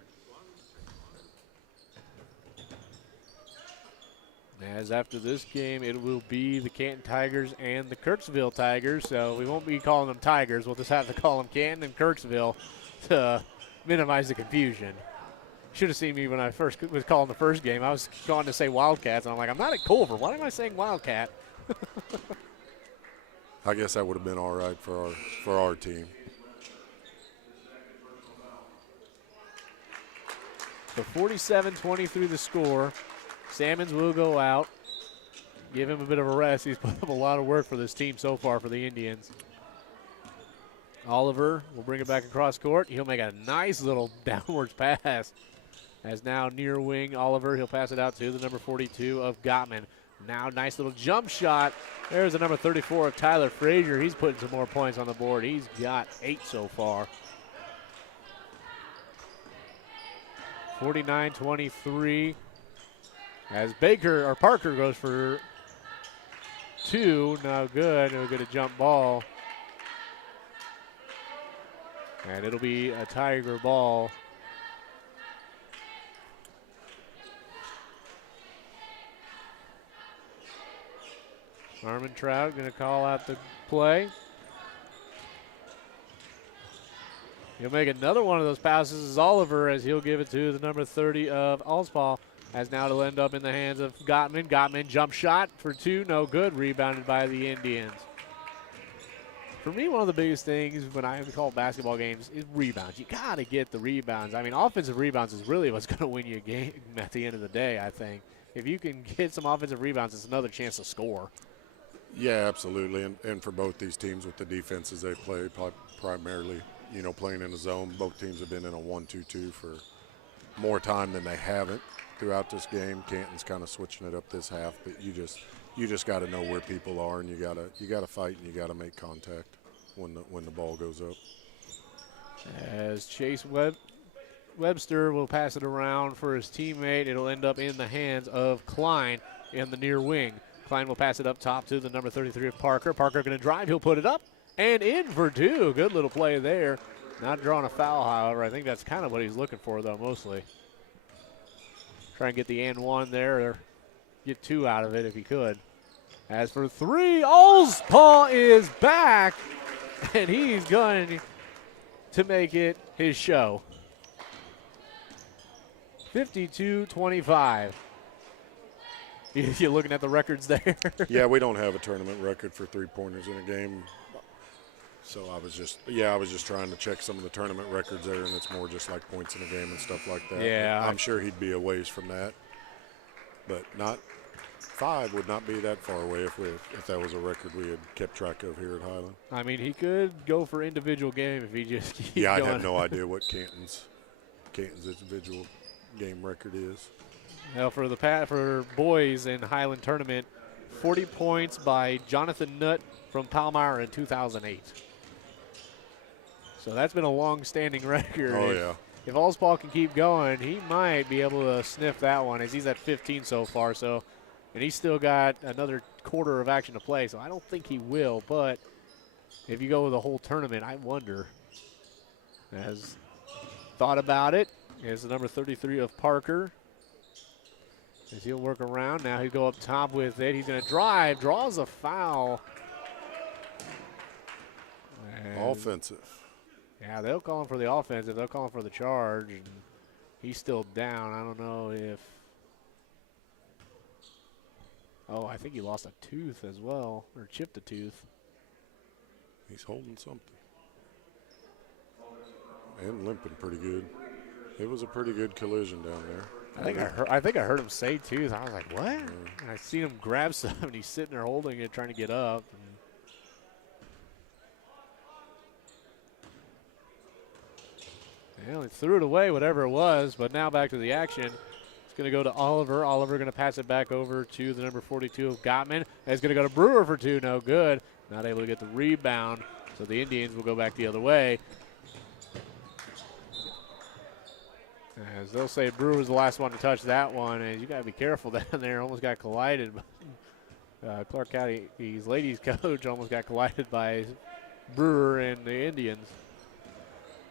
As after this game, it will be the Canton Tigers and the Kirksville Tigers. So we won't be calling them Tigers. We'll just have to call them Canton and Kirksville to minimize the confusion. Should have seen me when I first was calling the first game. I was going to say Wildcats, and I'm like, I'm not at Culver. Why am I saying Wildcat? I guess that would have been all right for our team. So 47-23 the score. Sammons will go out. Give him a bit of a rest. He's put up a lot of work for this team so far for the Indians. Oliver will bring it back across court. He'll make a nice little downwards pass. As now near wing Oliver, he'll pass it out to the number 42 of Gottman. Now nice little jump shot. There's the number 34 of Tyler Frazier. He's putting some more points on the board. He's got 8 so far. 49-23. As Parker goes for 2, no good. He'll get a jump ball. And it'll be a Tiger ball. Armin Trout going to call out the play. He'll make another one of those passes as Oliver, as he'll give it to the number 30 of Allspaw. As now it'll end up in the hands of Gottman. Gottman jump shot for 2, no good. Rebounded by the Indians. For me, one of the biggest things when I call basketball games is rebounds. You got to get the rebounds. I mean, offensive rebounds is really what's going to win you a game at the end of the day, I think. If you can get some offensive rebounds, it's another chance to score. Yeah, absolutely. And for both these teams with the defenses they play, primarily, playing in a zone, both teams have been in a 1-2-2 for more time than they haven't throughout this game. Canton's kind of switching it up this half, but you just got to know where people are, and you got to fight, and you got to make contact when the ball goes up. As Chase Webster will pass it around for his teammate. It'll end up in the hands of Klein in the near wing. Klein will pass it up top to the number 33 of Parker. Parker going to drive. He'll put it up and in for two. Good little play there. Not drawing a foul, however. I think that's kind of what he's looking for, though, mostly. Try and get the and one there or get two out of it if he could. As for three, Paul is back, and he's going to make it his show. 52-25. You're looking at the records there. Yeah, we don't have a tournament record for three-pointers in a game. So I was just trying to check some of the tournament records there, and it's more just like points in a game and stuff like that. Yeah. I'm sure he'd be a ways from that. But not 5 would not be that far away if that was a record we had kept track of here at Higland. I mean, he could go for individual game if he just keeps going. going. I have no idea what Canton's individual game record is. Now for boys in Higland tournament, 40 points by Jonathan Nutt from Palmyra in 2008. So that's been a long-standing record. Oh, yeah. If Allspaul can keep going, he might be able to sniff that one as he's at 15 so far. So, and he's still got another quarter of action to play, so I don't think he will. But if you go with the whole tournament, I wonder. As thought about it is the number 33 of Parker. As he'll work around. Now he'll go up top with it. He's going to drive, draws a foul. And offensive. yeah, they'll call him for the offensive. They'll call him for the charge. And he's still down. I don't know if. Oh, I think he lost a tooth as well, or chipped a tooth. He's holding something. And limping pretty good. It was a pretty good collision down there. I think I heard him say tooth. I was like, what? And I seen him grab something. And he's sitting there holding it, trying to get up. Well, he threw it away, whatever it was, but now back to the action. It's going to go to Oliver. Oliver going to pass it back over to the number 42 of Gottman. And it's going to go to Brewer for two. No good. Not able to get the rebound, so the Indians will go back the other way. As they'll say Brewer's the last one to touch that one, and you got to be careful down there. Almost got collided. Clark County's ladies coach almost got collided by Brewer and the Indians.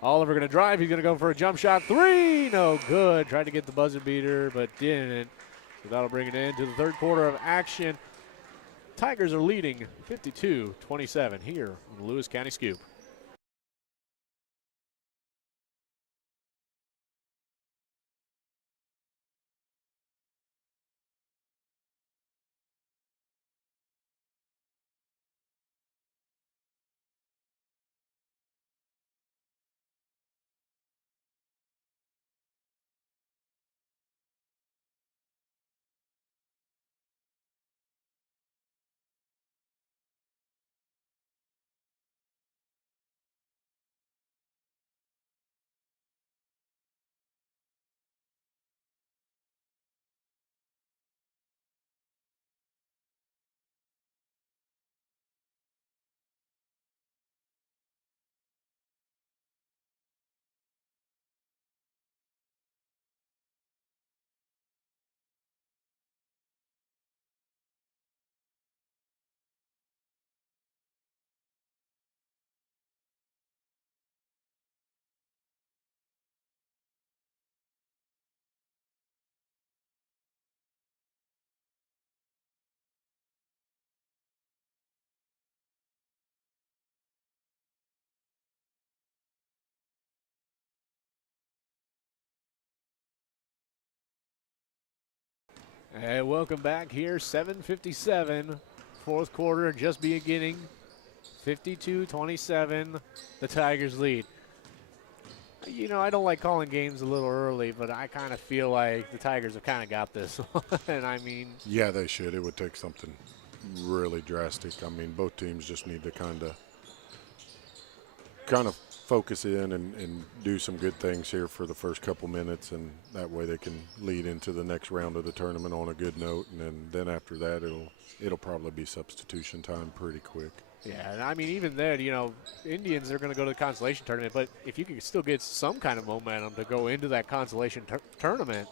Oliver going to drive. He's going to go for a jump shot. Three, no good. Tried to get the buzzer beater, but didn't. So that'll bring it into the third quarter of action. Tigers are leading 52-27 here on the Lewis County Scoop. And welcome back here, 7:57, fourth quarter just beginning, 52-27, the Tigers lead. You know, I don't like calling games a little early, but I kind of feel like the Tigers have kind of got this one. I mean. Yeah, they should. It would take something really drastic. I mean, both teams just need to kind of focus in and do some good things here for the first couple minutes, and that way they can lead into the next round of the tournament on a good note, and then after that it'll probably be substitution time pretty quick. Yeah, and I mean, even then, Indians are going to go to the consolation tournament, but if you can still get some kind of momentum to go into that consolation tournament,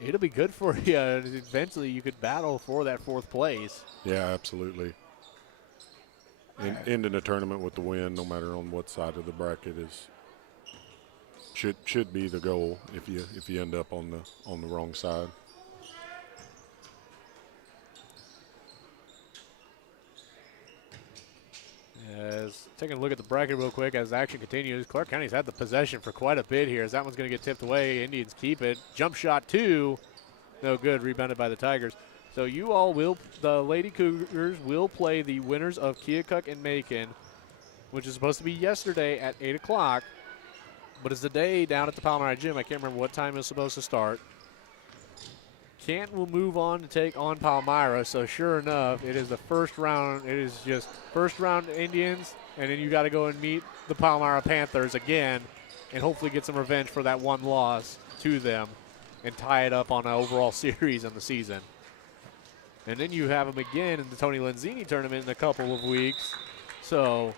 it'll be good for you. Eventually, you could battle for that 4th place. Yeah, absolutely. Ending a tournament with the win, no matter on what side of the bracket, should be the goal if you end up on the wrong side. As taking a look at the bracket real quick as the action continues, Clark County's had the possession for quite a bit here as that one's going to get tipped away. Indians keep it. Jump shot 2, no good, rebounded by the Tigers. So the Lady Cougars will play the winners of Keokuk and Macon, which is supposed to be yesterday at 8 o'clock, but it's the day down at the Palmyra Gym. I can't remember what time it's supposed to start. Canton will move on to take on Palmyra, so sure enough, it is the first round. It is just first round Indians, and then you got to go and meet the Palmyra Panthers again and hopefully get some revenge for that one loss to them and tie it up on an overall series in the season. And then you have them again in the Tony Lenzini tournament in a couple of weeks. So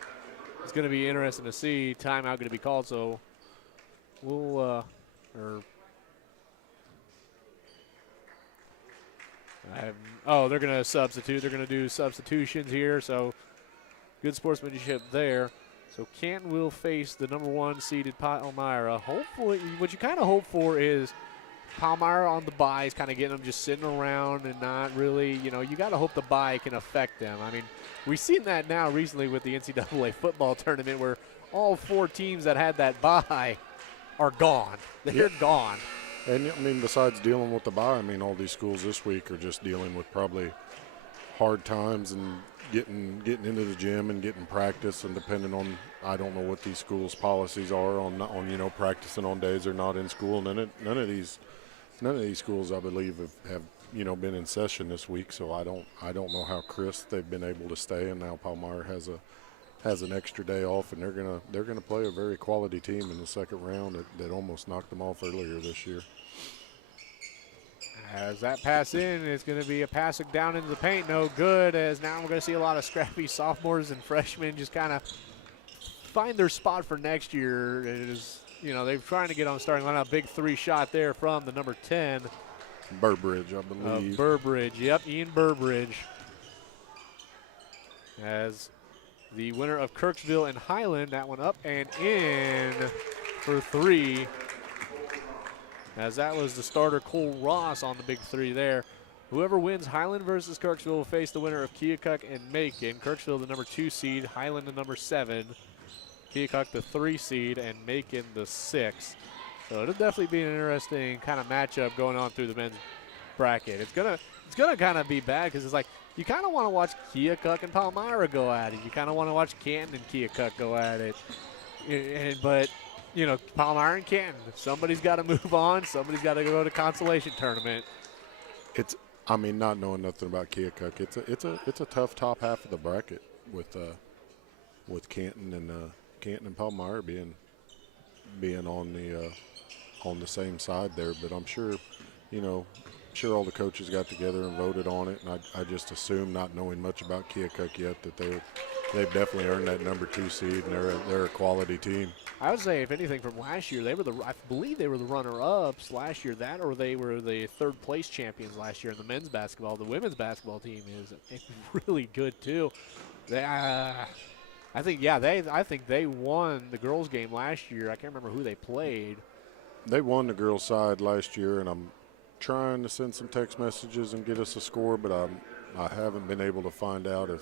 it's going to be interesting to see. Timeout going to be called, so we'll they're going to substitute. They're going to do substitutions here, so good sportsmanship there. So Canton will face the number 1 seeded Palmyra. Hopefully, what you kind of hope for is Palmyra on the bye is kind of getting them just sitting around and not really, you got to hope the bye can affect them. I mean, we've seen that now recently with the NCAA football tournament where all 4 teams that had that bye are gone. They're gone. And, I mean, besides dealing with the bye, I mean, all these schools this week are just dealing with probably hard times and getting into the gym and getting practice, and depending on, I don't know what these schools' policies are on practicing on days they're not in school. And none of these schools, I believe, have been in session this week, so I don't know how crisp they've been able to stay. And now Palmyra has an extra day off, and they're gonna play a very quality team in the second round that almost knocked them off earlier this year. As that pass in, it's going to be a pass down into the paint, no good. As now we're going to see a lot of scrappy sophomores and freshmen just kind of find their spot for next year. It is, they're trying to get on the starting lineup. Big 3 shot there from the number 10. Burbridge, I believe. Burbridge, yep, Ian Burbridge. As the winner of Kirksville and Higland, that one up and in for 3. As that was the starter, Cole Ross, on the big 3 there. Whoever wins Higland versus Kirksville will face the winner of Keokuk and Macon. Kirksville, the number 2 seed, Higland, the number 7. Keokuk, the 3 seed, and Macon, the 6. So it'll definitely be an interesting kind of matchup going on through the men's bracket. It's gonna kind of be bad because it's like you kind of want to watch Keokuk and Palmyra go at it. You kind of want to watch Canton and Keokuk go at it, but. Palmyra and Canton. Somebody's got to move on. Somebody's got to go to consolation tournament. Not knowing nothing about Keokuk, it's a tough top half of the bracket with Canton and Palmyra being on the same side there. But I'm sure, all the coaches got together and voted on it, and I just assume, not knowing much about Keokuk yet, that they've definitely earned that number 2 seed, and they're a quality team. I would say, if anything, from last year, I believe they were the runner-ups last year. That, or they were the 3rd place champions last year in the men's basketball. The women's basketball team is really good too. I think they won the girls' game last year. I can't remember who they played. They won the girls' side last year, and I'm trying to send some text messages and get us a score, but I haven't been able to find out if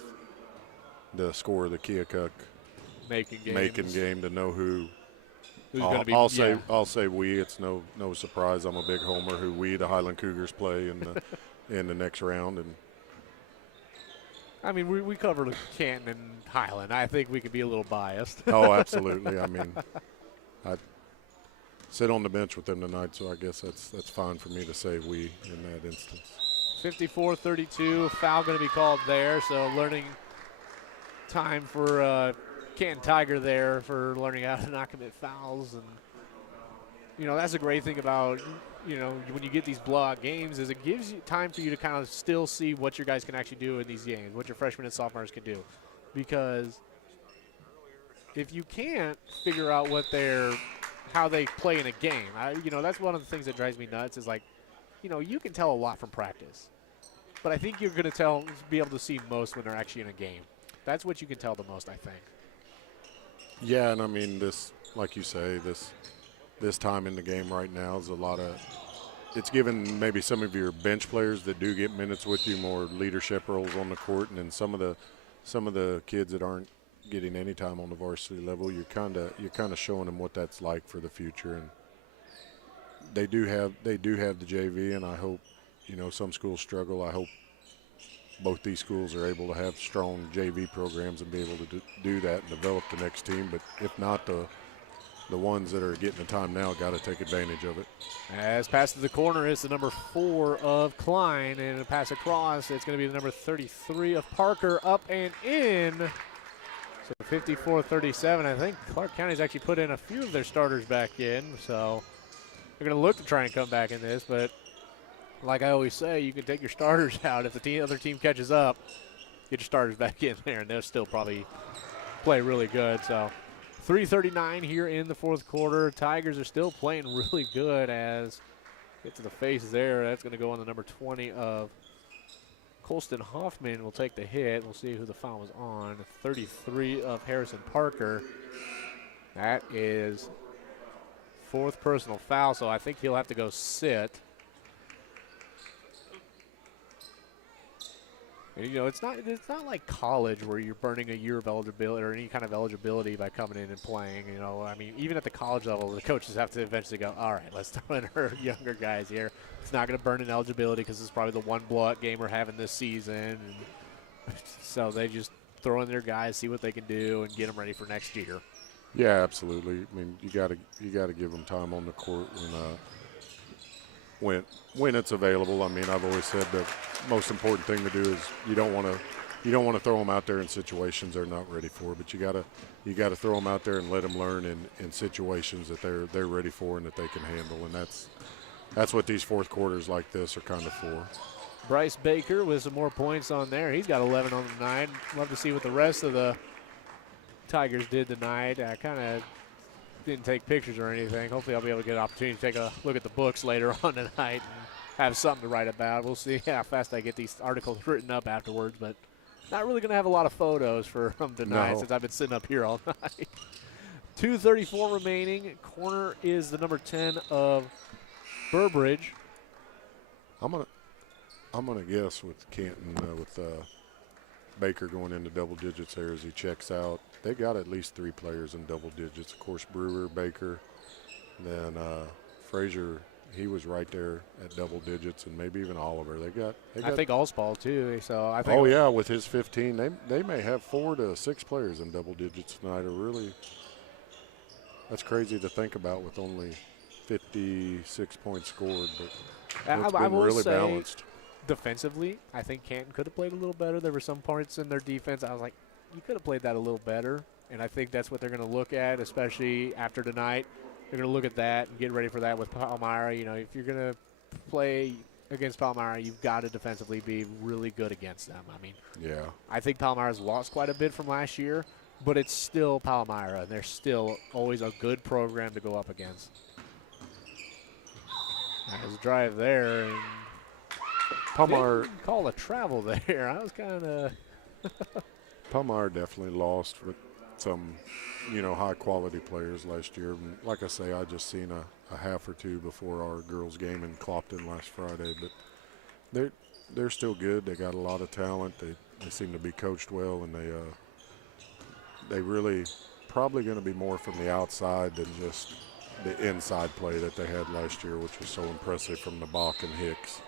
the score of the Keokuk Macon game to know who's going to be. I'll say we. It's no surprise. I'm a big homer who we, the Highland Cougars, play in the next round. And I mean, we covered Canton and Highland. I think we could be a little biased. Oh, absolutely. I mean, I sit on the bench with them tonight, so I guess that's fine for me to say we in that instance. 54-32, foul going to be called there. So learning time for Canton Tiger there for learning how to not commit fouls. And, you know, that's a great thing about, you know, when you get these blowout games is it gives you time for you to kind of still see what your guys can actually do in these games, what your freshmen and sophomores can do. Because if you can't figure out how they play in a game, you know, that's one of the things that drives me nuts is like, you know, you can tell a lot from practice. But I think you're going to be able to see most when they're actually in a game. That's what you can tell the most, I think. Yeah, and I mean, this, like you say, this time in the game right now is it's given maybe some of your bench players that do get minutes with you more leadership roles on the court, and then some of the kids that aren't getting any time on the varsity level, you're kind of showing them what that's like for the future. And they do have the JV, and I hope, you know, some schools struggle. I hope both these schools are able to have strong JV programs and be able to do that and develop the next team. But if not, the ones that are getting the time now got to take advantage of it. As pass to the corner is the number 4 of Klein, and a pass across, it's going to be the number 33 of Parker, up and in. So 54-37. I think Clark County's actually put in a few of their starters back in, so they're going to look to try and come back in this. But like I always say, you can take your starters out. If the other team catches up, get your starters back in there, and they'll still probably play really good. So 3:39 here in the fourth quarter. Tigers are still playing really good as get to the face there. That's going to go on the number 20 of Colston Hoffman will take the hit. We'll see who the foul was on. 33 of Harrison Parker. That is 4th personal foul, so I think he'll have to go sit. And, you know, it's not like college where you're burning a year of eligibility or any kind of eligibility by coming in and playing. You know, I mean, even at the college level, the coaches have to eventually go, all right, let's throw in our younger guys here. It's not going to burn an eligibility because it's probably the one blowout game we're having this season. And so they just throw in their guys, see what they can do, and get them ready for next year. Yeah, absolutely. I mean, you got to give them time on the court when it's available. I mean, I've always said the most important thing to do is you don't want to throw them out there in situations they're not ready for, but you got to throw them out there and let them learn in situations that they're ready for and that they can handle, and that's what these fourth quarters like this are kind of for. Bryce Baker with some more points on there. He's got 11 on the night. Love to see what the rest of the Tigers did tonight. I kind of didn't take pictures or anything. Hopefully I'll be able to get an opportunity to take a look at the books later on tonight and have something to write about. We'll see how fast I get these articles written up afterwards, but not really going to have a lot of photos for them tonight since I've been sitting up here all night. 2:34 remaining. Corner is the number 10 of Burbridge. I'm gonna guess with Canton with Baker going into double digits there as he checks out. They got at least 3 players in double digits. Of course, Brewer, Baker, then Frazier. He was right there at double digits, and maybe even Oliver. They got I think Allspall too. So I think. Oh yeah, with his 15, they may have 4 to 6 players in double digits tonight. That's crazy to think about with only 56 points scored, but it's been really balanced. Defensively, I think Canton could have played a little better. There were some parts in their defense I was like, you could have played that a little better, and I think that's what they're going to look at, especially after tonight. They're going to look at that and get ready for that with Palmyra. You know, if you're going to play against Palmyra, you've got to defensively be really good against them. I mean, yeah, I think Palmyra's lost quite a bit from last year, but it's still Palmyra, and they're still always a good program to go up against. There's a drive there, and Palmyra call a travel there. I was kind of Palmyra definitely lost with some, high-quality players last year. And like I say, I just seen a half or two before our girls' game in Clopton last Friday. But they're still good. They got a lot of talent. They seem to be coached well, and they really probably going to be more from the outside than just the inside play that they had last year, which was so impressive from the Bach and Hicks.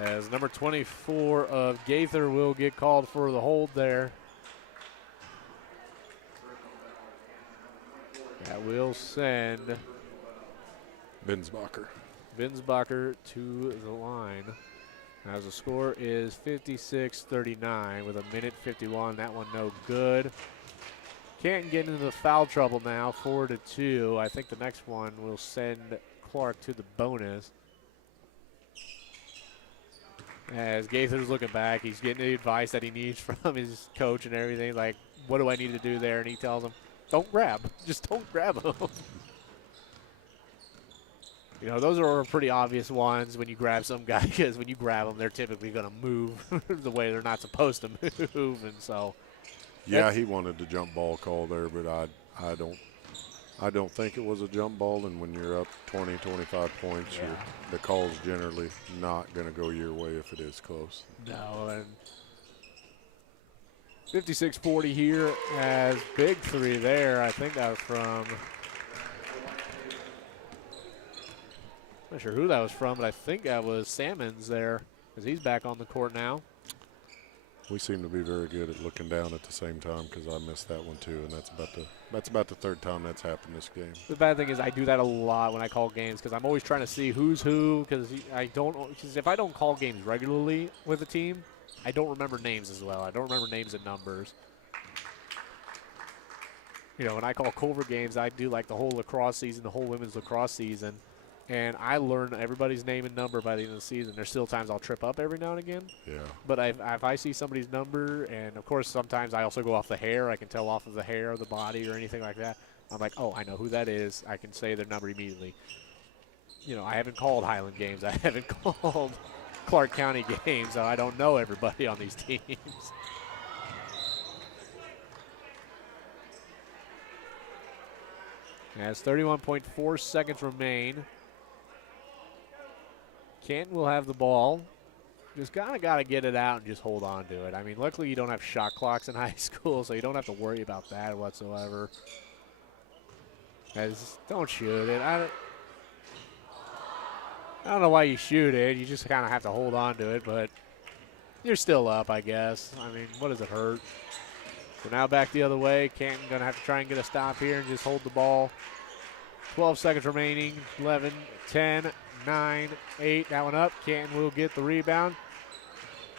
As number 24 of Gaither will get called for the hold there. That will send Binsbacher to the line. As the score is 56-39 with a minute 51. That one no good. Canton getting into the foul trouble now, 4-2. I think the next one will send Clark to the bonus. As Gaither's looking back, he's getting the advice that he needs from his coach and everything. Like, what do I need to do there? And he tells him, don't grab. Just don't grab him. You know, those are pretty obvious ones when you grab some guy, because when you grab them, they're typically going to move the way they're not supposed to move. And so, yeah, he wanted the jump ball call there, but I don't think it was a jump ball. And when you're up 20, 25 points, yeah, the call's generally not going to go your way if it is close. No, and 56-40 here as big three there. I think that was from, not sure who that was from, but I think that was Salmons there, because he's back on the court now. We seem to be very good at looking down at the same time, because I missed that one too, and that's about the third time that's happened this game. The bad thing is I do that a lot when I call games, because I'm always trying to see who's who, because if I don't call games regularly with a team, I don't remember names as well. I don't remember names and numbers. You know, when I call Culver games, I do like the whole lacrosse season, the whole women's lacrosse season. And I learn everybody's name and number by the end of the season. There's still times I'll trip up every now and again. Yeah. But if I see somebody's number, and of course sometimes I also go off the hair. I can tell off of the hair, the body, or anything like that. I'm like, oh, I know who that is. I can say their number immediately. You know, I haven't called Higland games. I haven't called Clark County games, so I don't know everybody on these teams. As 31.4 seconds remain. Canton will have the ball. Just kind of got to get it out and just hold on to it. I mean, luckily you don't have shot clocks in high school, so you don't have to worry about that whatsoever. Don't shoot it. I don't know why you shoot it. You just kind of have to hold on to it, but you're still up, I guess. I mean, what does it hurt? So now back the other way. Canton going to have to try and get a stop here and just hold the ball. 12 seconds remaining. 11, 10, 9, 8. That one up. Canton will get the rebound.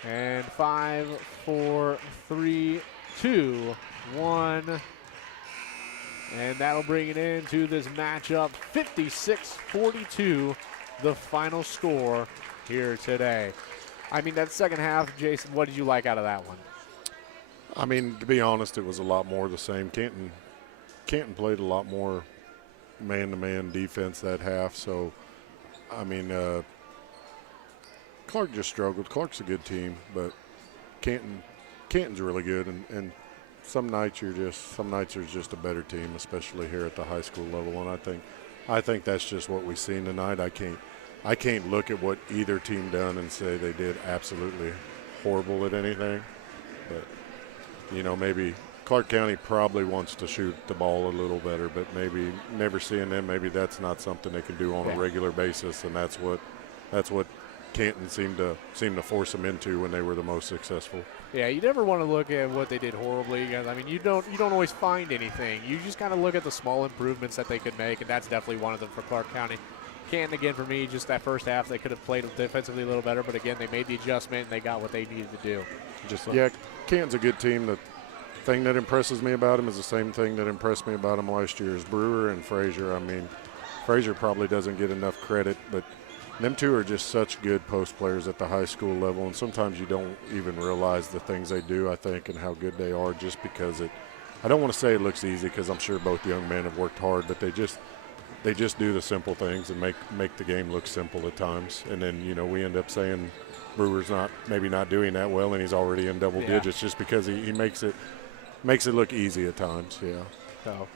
And 5, 4, 3, 2, 1. And that'll bring it into this matchup. 56-42, the final score here today. I mean, that second half, Jason, what did you like out of that one? I mean, to be honest, it was a lot more the same. Canton played a lot more man-to-man defense that half. So, I mean, Clark just struggled. Clark's a good team, but Canton's really good. And some nights there's just a better team, especially here at the high school level. And I think that's just what we've seen tonight. I can't look at what either team done and say they did absolutely horrible at anything, but. You know, maybe Clark County probably wants to shoot the ball a little better, but maybe never seeing them, maybe that's not something they can do on a regular basis, and that's what Canton seemed to force them into when they were the most successful. Yeah, you never want to look at what they did horribly. I mean, you don't always find anything. You just kind of look at the small improvements that they could make, and that's definitely one of them for Clark County. Canton, again, for me, just that first half, they could have played defensively a little better, but again, they made the adjustment and they got what they needed to do. Yeah, Canton's a good team. The thing that impresses me about them is the same thing that impressed me about them last year is Brewer and Frazier. I mean, Frazier probably doesn't get enough credit, but them two are just such good post players at the high school level, and sometimes you don't even realize the things they do, I think, and how good they are just because I don't want to say it looks easy because I'm sure both young men have worked hard, but they just do the simple things and make the game look simple at times. And then, you know, we end up saying Brewer's maybe not doing that well, and he's already in double digits just because he makes it look easy at times. Yeah. So,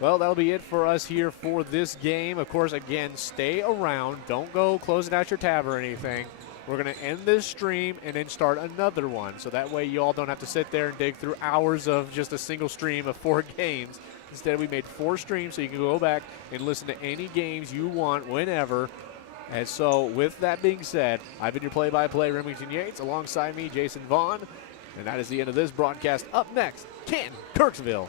well, that'll be it for us here for this game. Of course, again, stay around. Don't go closing out your tab or anything. We're going to end this stream and then start another one. So that way you all don't have to sit there and dig through hours of just a single stream of 4 games. Instead, we made 4 streams so you can go back and listen to any games you want whenever. And so, with that being said, I've been your play-by-play Remington Yates, alongside me, Jason Vaughn. And that is the end of this broadcast. Up next, Canton, Kirksville.